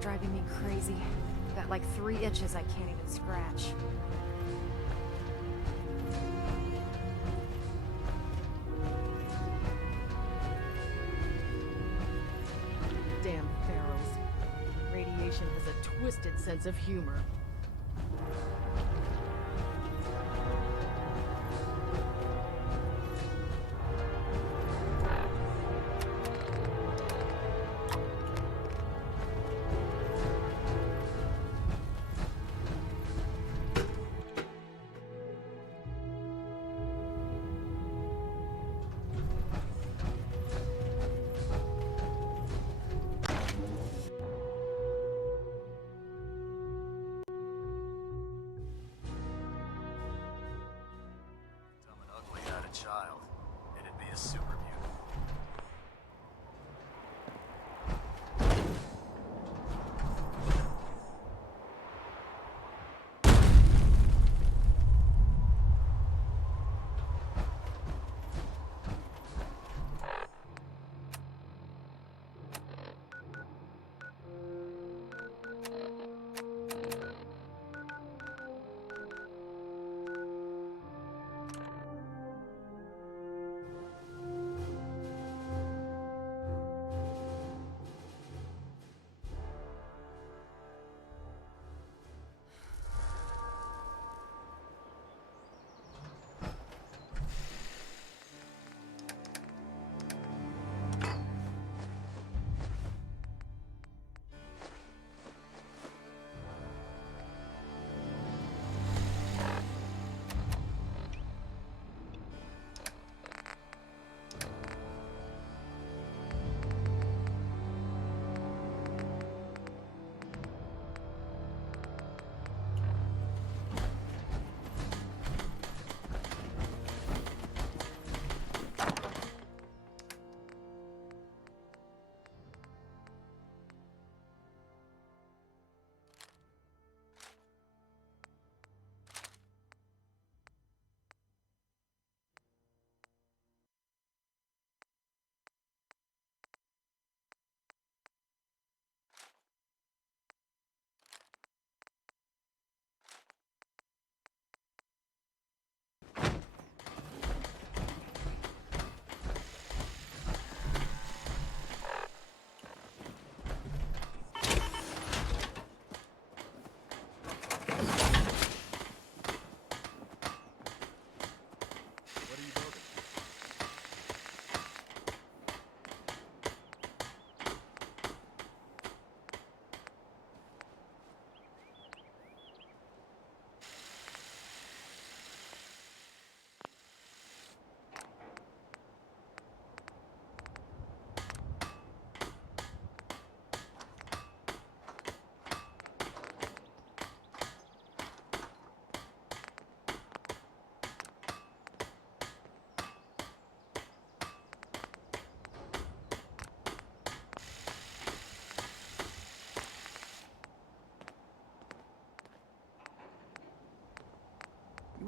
Driving me crazy. Got like 3 itches I can't even scratch. Damn ferals. Radiation has a twisted sense of humor.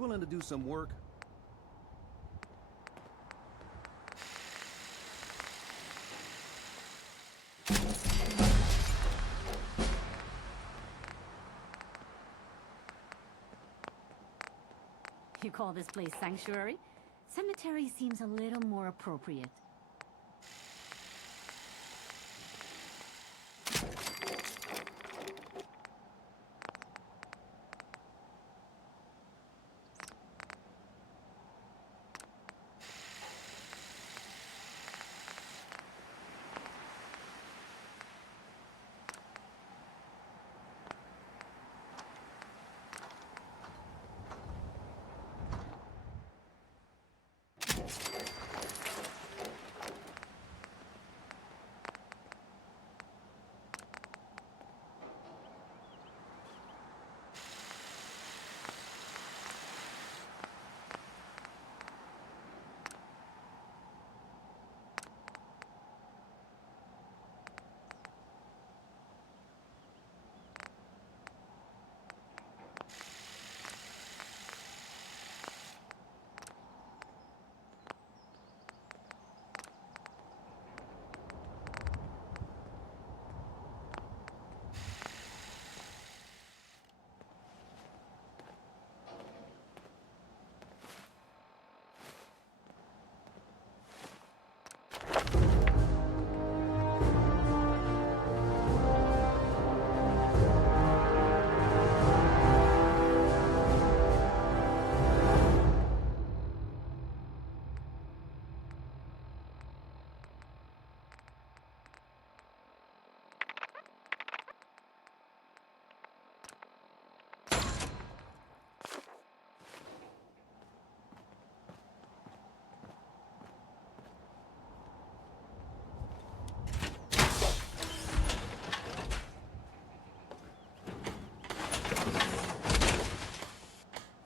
willing to do some work? You call this place sanctuary? Cemetery seems a little more appropriate.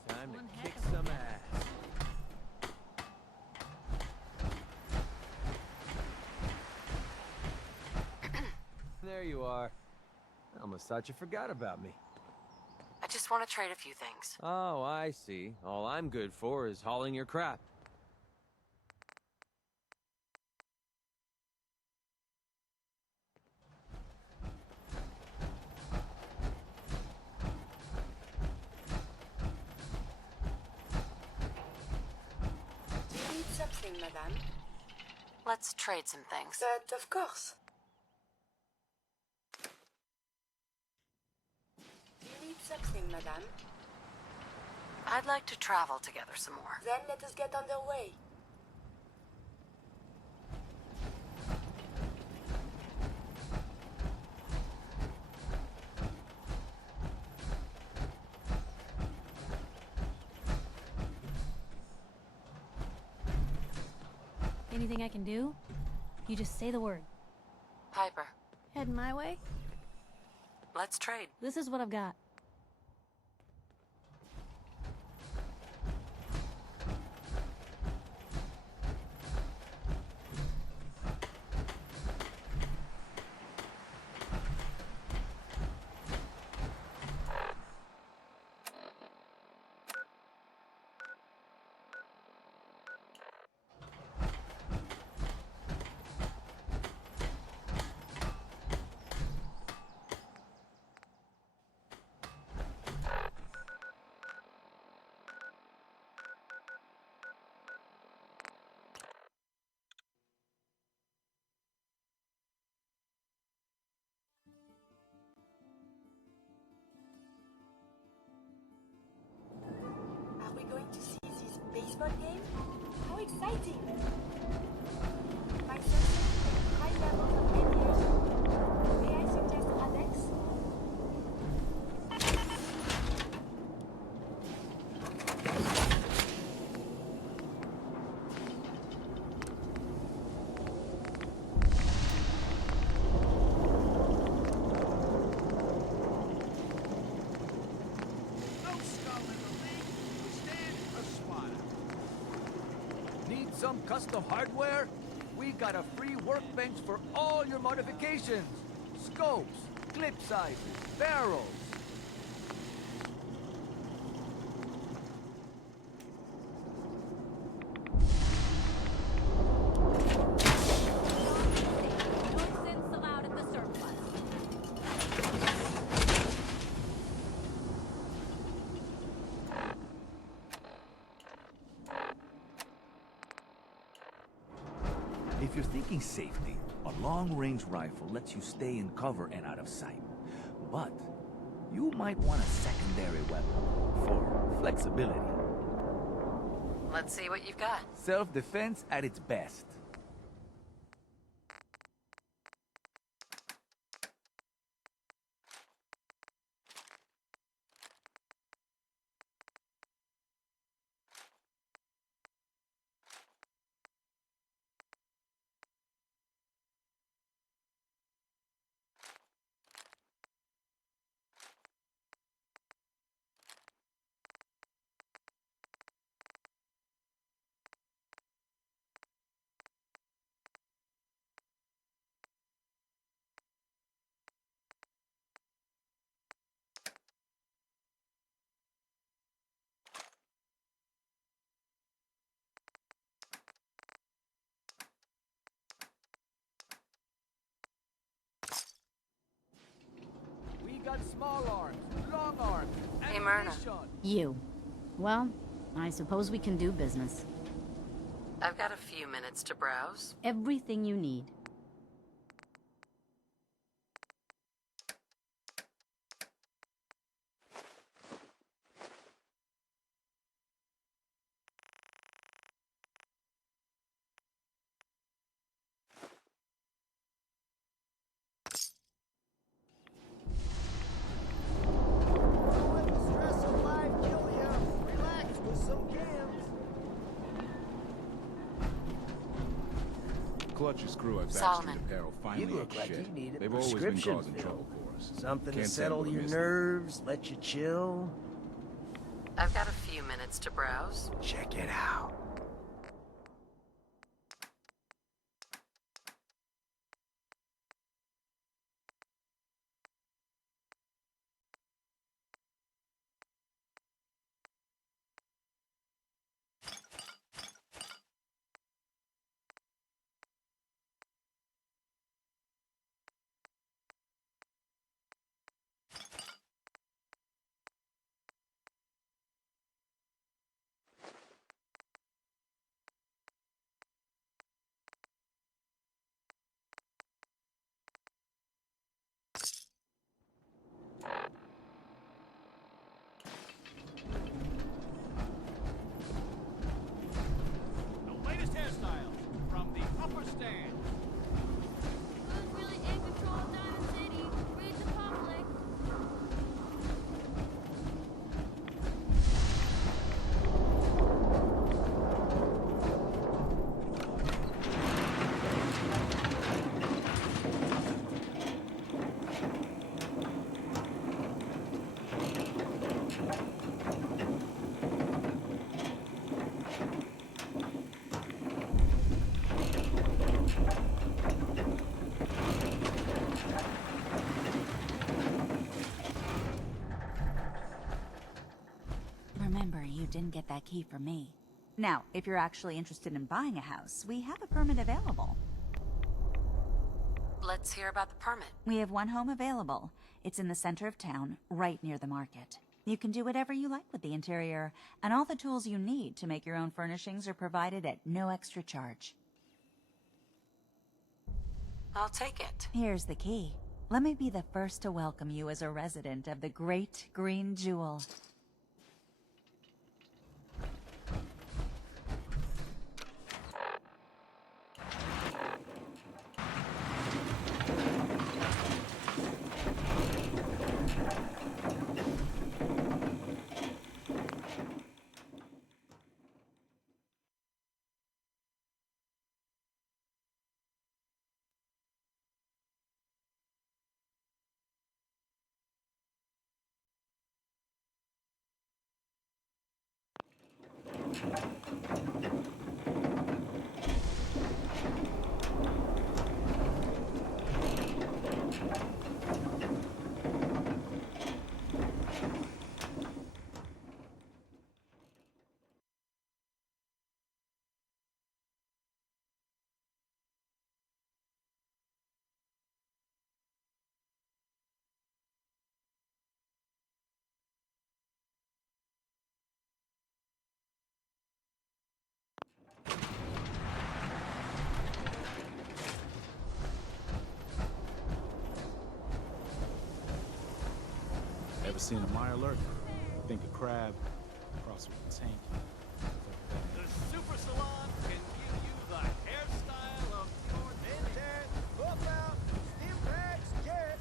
Time to kick some ass. There you are. I almost thought you forgot about me. I just want to trade a few things. Oh, I see. All I'm good for is hauling your crap. Do you need something, madame? Let's trade some things. But of course. Do you need something, madame? I'd like to travel together some more. Then let us get underway. Anything I can do? You just say the word. Piper, Heading my way? let's trade. This is what I've got. Are we going to see this baseball game? How exciting! My son said high levels of aviation. May I suggest Alex? Need some custom hardware? We got a free workbench for all your modifications. Scopes, clip sizes, barrels. If you're thinking safety, a long-range rifle lets you stay in cover and out of sight. But you might want a secondary weapon for flexibility. Let's see what you've got. Self-defense at its best. We got small arms, long arms, Hey, Myrna. You. Well, I suppose we can do business. I've got a few minutes to browse. Everything you need. Clutch's crew have Solomon. backstreet apparel finally You look ate like shit. you need a They've always been prescription causing filled. trouble for us. Something to Can't say settle we'll your miss them. nerves, let you chill. I've got a few minutes to browse. Check it out. The latest hairstyle from the upper stand. Who's really in control of Diamond City? Read the public. Remember, you didn't get that key from me. Now, if you're actually interested in buying a house, we have a permit available. Let's hear about the permit. We have one home available. It's in the center of town, right near the market. You can do whatever you like with the interior, and all the tools you need to make your own furnishings are provided at no extra charge. I'll take it. Here's the key. Let me be the first to welcome you as a resident of the Great Green Jewel. Ever seen a Mirelurk? Think a crab, cross with a tank. The Super Salon can give you the hairstyle of your vintage. Up out, stim packs, jet,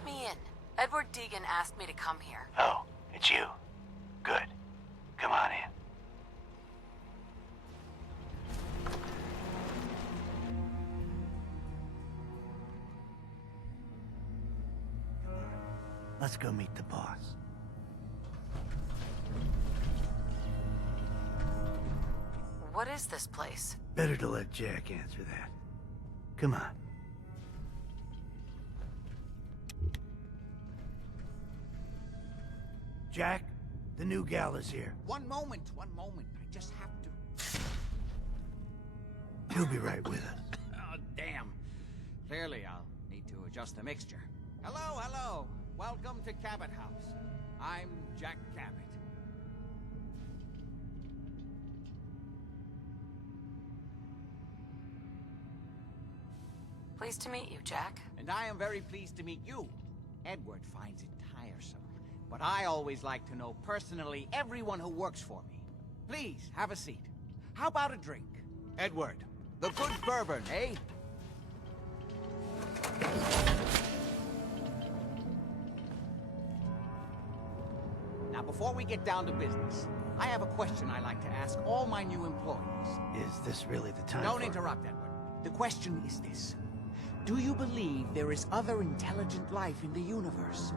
Let me in. Edward Deegan asked me to come here. Oh, it's you. Good. Come on in. Let's go meet the boss. What is this place? Better to let Jack answer that. Come on. Jack, the new gal is here. One moment. I just have to... He'll be right with us. Oh, damn. Clearly, I'll need to adjust the mixture. Hello. Welcome to Cabot House. I'm Jack Cabot. Pleased to meet you, Jack. And I am very pleased to meet you. Edward finds it tiresome, but I always like to know personally everyone who works for me. Please, have a seat. How about a drink? Edward, the good bourbon, eh? Now, before we get down to business, I have a question I like to ask all my new employees. Is this really the time Don't for... interrupt, Edward. The question is this. Do you believe there is other intelligent life in the universe?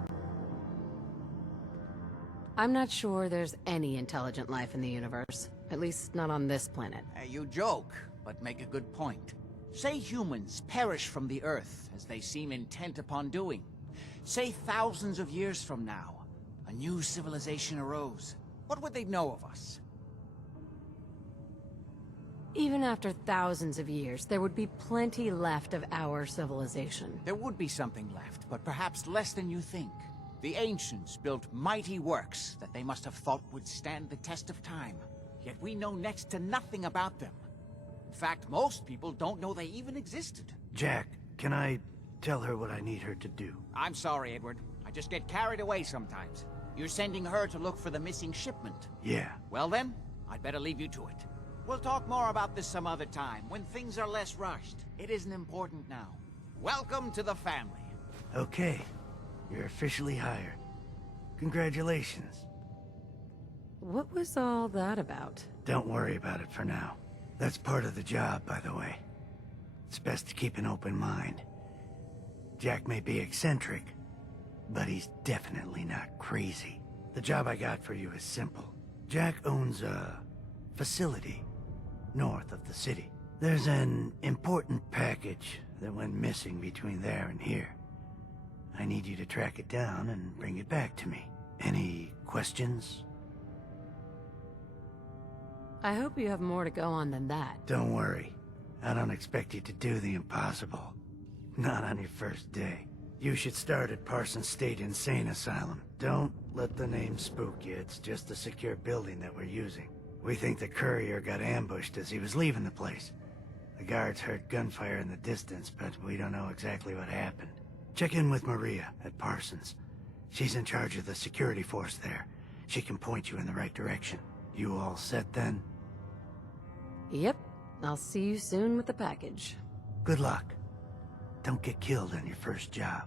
I'm not sure there's any intelligent life in the universe. At least not on this planet. You joke, but make a good point. Say humans perish from the Earth, as they seem intent upon doing. Say thousands of years from now, a new civilization arose. What would they know of us? Even after thousands of years, there would be plenty left of our civilization. There would be something left, but perhaps less than you think. The ancients built mighty works that they must have thought would stand the test of time. Yet we know next to nothing about them. In fact, most people don't know they even existed. Jack, can I tell her what I need her to do? I'm sorry, Edward. I just get carried away sometimes. You're sending her to look for the missing shipment. Yeah. Well then, I'd better leave you to it. We'll talk more about this some other time, when things are less rushed. It isn't important now. Welcome to the family. Okay. You're officially hired. Congratulations. What was all that about? Don't worry about it for now. That's part of the job, by the way. It's best to keep an open mind. Jack may be eccentric, but he's definitely not crazy. The job I got for you is simple. Jack owns a facility north of the city. There's an important package that went missing between there and here. I need you to track it down and bring it back to me. Any questions? I hope you have more to go on than that. Don't worry. I don't expect you to do the impossible. Not on your first day. You should start at Parsons State Insane Asylum. Don't let the name spook you. It's just a secure building that we're using. We think the courier got ambushed as he was leaving the place. The guards heard gunfire in the distance, but we don't know exactly what happened. Check in with Maria at Parsons. She's in charge of the security force there. She can point you in the right direction. You all set then? Yep. I'll see you soon with the package. Good luck. Don't get killed on your first job.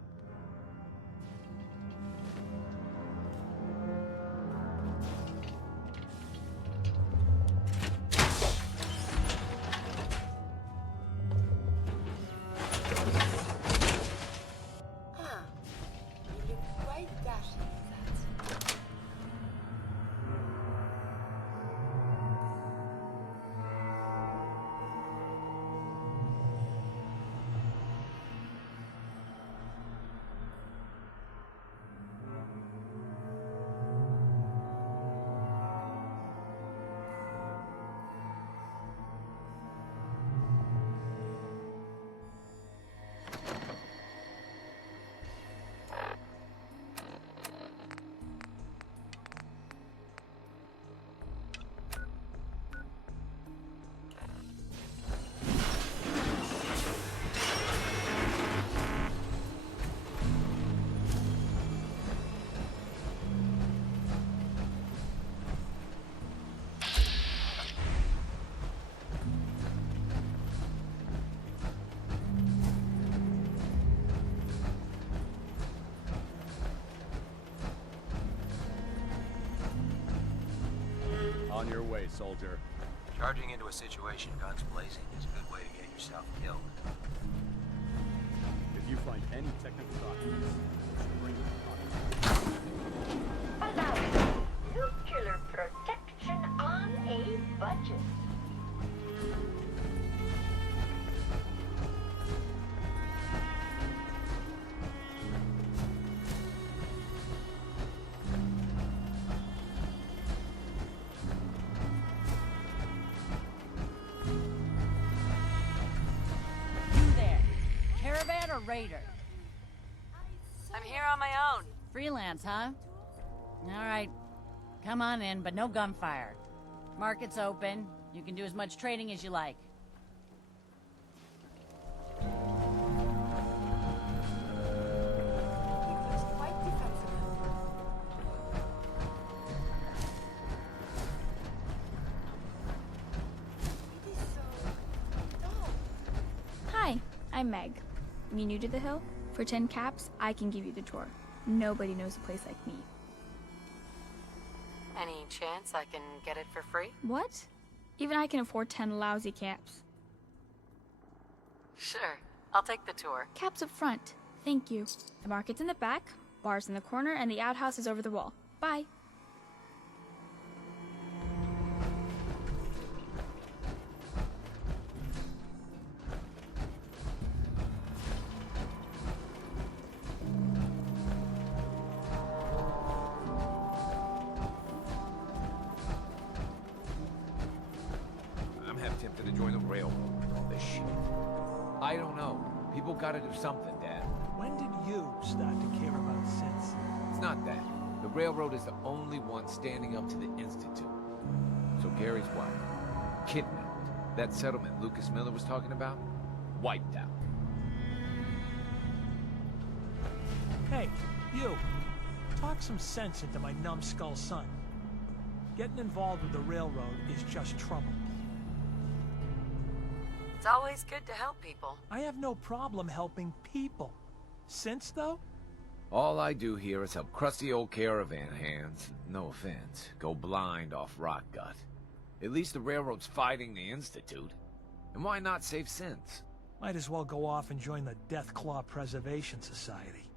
You look quite dashing with that. On your way, soldier. Charging into a situation guns blazing is a good way to get yourself killed. If you find any technical documents, bring them. Allow nuclear protection on a budget. Caravan or raider? I'm here on my own. Freelance, huh? Alright. Come on in, but no gunfire. Market's open. You can do as much trading as you like. Hi, I'm Meg. You new to the hill? For 10 caps, I can give you the tour. Nobody knows a place like me. Any chance I can get it for free? What? Even I can afford 10 lousy caps. Sure, I'll take the tour. Caps up front. Thank you. The market's in the back, bar's in the corner, and the outhouse is over the wall. Bye. I'm half tempted to join the railroad. This shit. I don't know. People gotta do something, Dad. When did you start to care about sense? It's not that. The railroad is the only one standing up to the Institute. So Gary's wife, kidnapped. That settlement Lucas Miller was talking about, wiped out. Hey, you. Talk some sense into my numbskull son. Getting involved with the railroad is just trouble. It's always good to help people. I have no problem helping people. Sense, though? All I do here is help crusty old caravan hands, no offense, go blind off rock gut. At least the railroad's fighting the Institute. And why not save sense? Might as well go off and join the Deathclaw Preservation Society.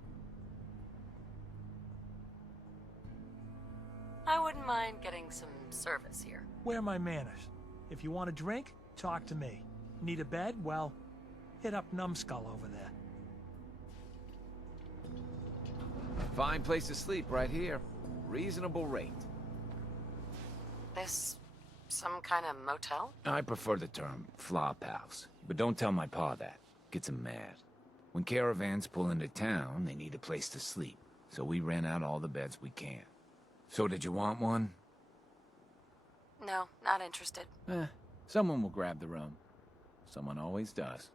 I wouldn't mind getting some service here. Where are my manners? If you want a drink, talk to me. Need a bed? Well, hit up Numbskull over there. Fine place to sleep right here. Reasonable rate. This some kind of motel? I prefer the term flop house, but don't tell my pa that. Gets him mad. When caravans pull into town, they need a place to sleep, so we rent out all the beds we can. So did you want one? No, not interested. Someone will grab the room. Someone always does.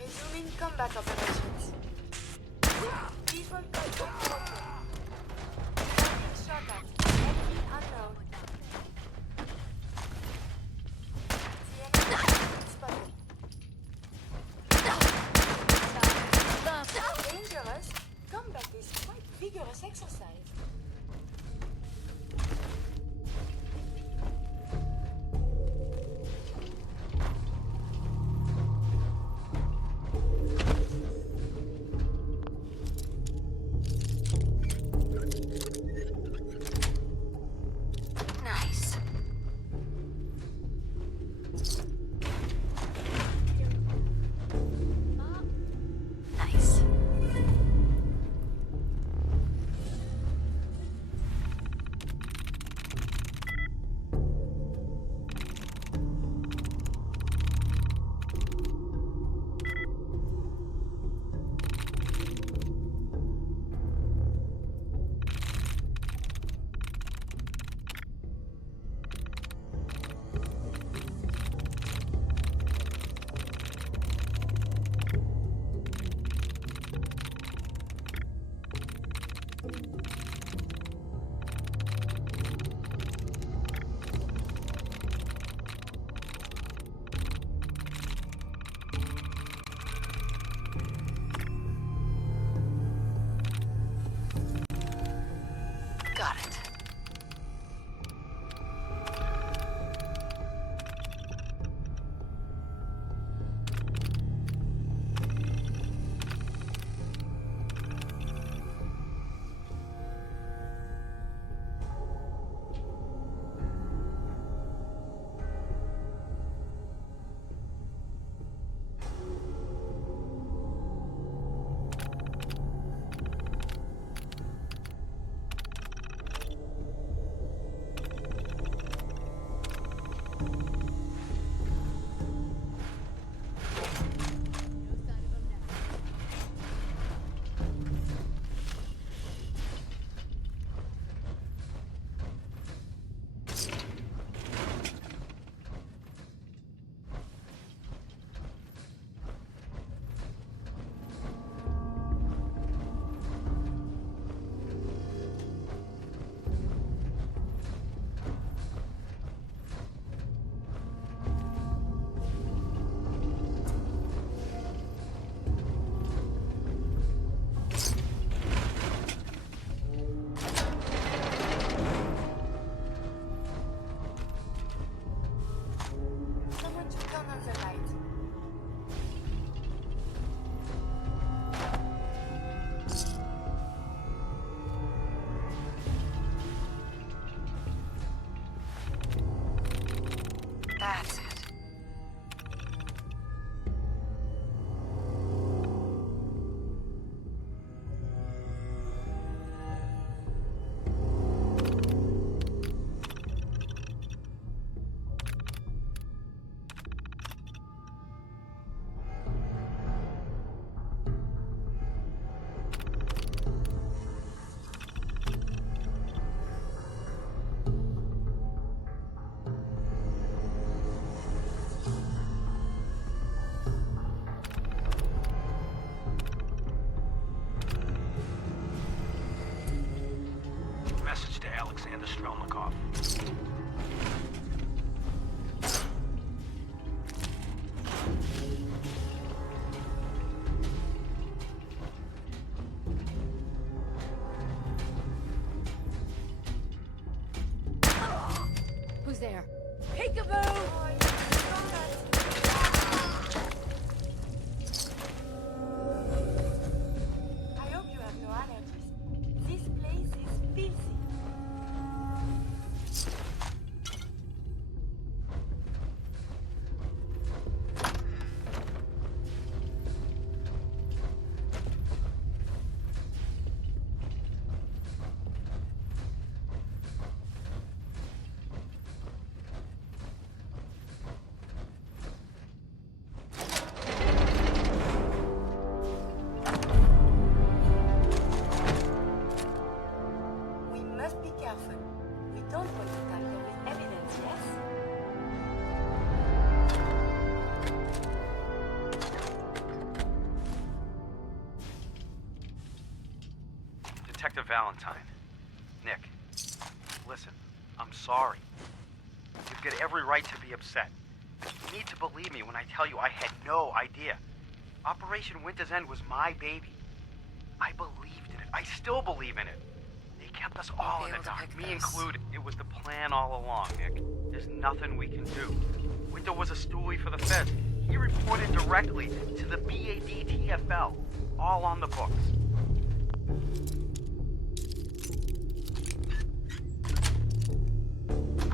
Resuming combat operations. Default control broken. Target shot at. Enemy unknown. The enemy has been spotted. Dangerous. Combat is quite vigorous exercise. Alexander Strelnikov. Who's there? Peekaboo! I hope you have no allergies. This place is filthy. We must be careful. We don't want to tamper with evidence, yes? Detective Valentine. Nick. Listen, I'm sorry. You've got every right to be upset. You need to believe me when I tell you I had no idea. Operation Winter's End was my baby. I believed in it. I still believe in it. They kept us all in the dark, me included. It was the plan all along, Nick. There's nothing we can do. Winter was a stoolie for the feds. He reported directly to the BADTFL. All on the books.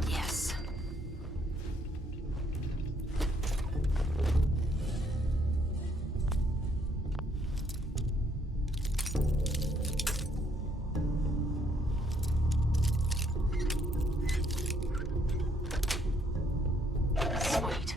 Yes. Sweet.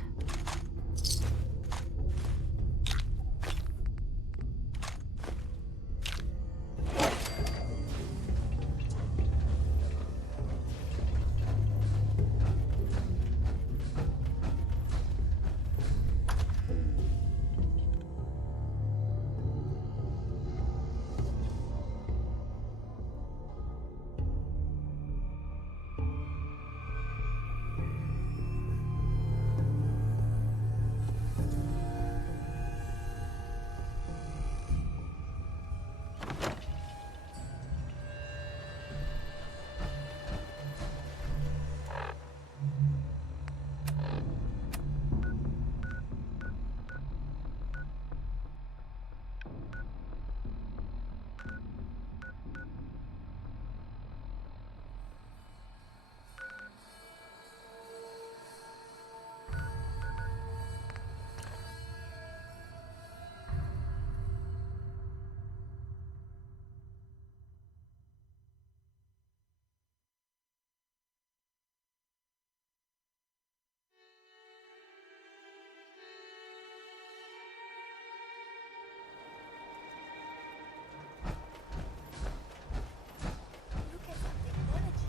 Look at the technology.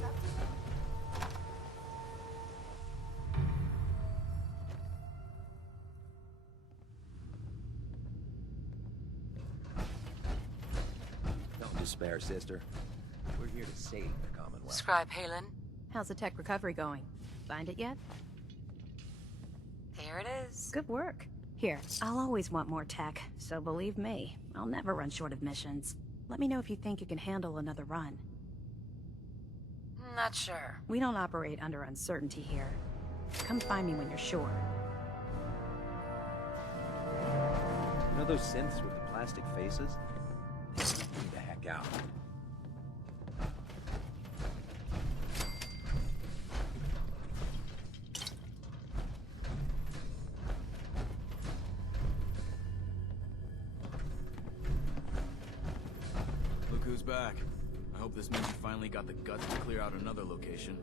Talk to them. Don't despair, sister. We're here to save the Commonwealth. Scribe Halen, How's the tech recovery going? Find it yet? here it is. Good work. Here, I'll always want more tech, so believe me, I'll never run short of missions. Let me know if you think you can handle another run. Not sure. We don't operate under uncertainty here. Come find me when you're sure. You know those synths with the plastic faces? They freak me the heck out. Look who's back. I hope this means you finally got the guts to clear out another location.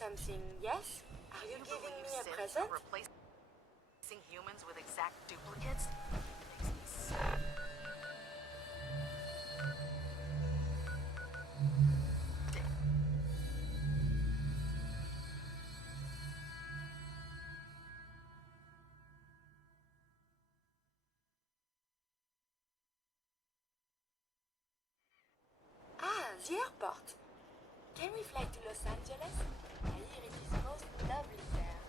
something, yes? Are you giving me a present? Replacing humans with exact duplicates makes me sad. Ah, the airport. Can we fly to Los Angeles? I hear it is most lovely there.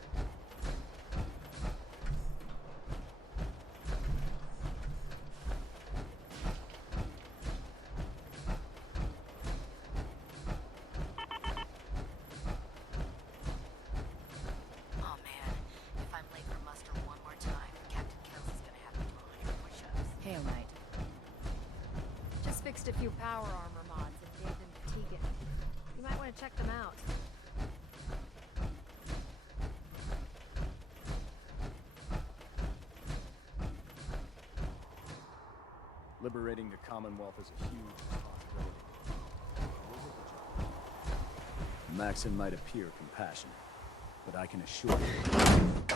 Oh man, if I'm late for muster one more time, Captain Kills is gonna have me do 100 push-ups. Hail Knight. Just fixed a few power armor mods and gave them to Tegan. You might want to check them out. Liberating the Commonwealth is a huge responsibility. Maxon might appear compassionate, but I can assure you,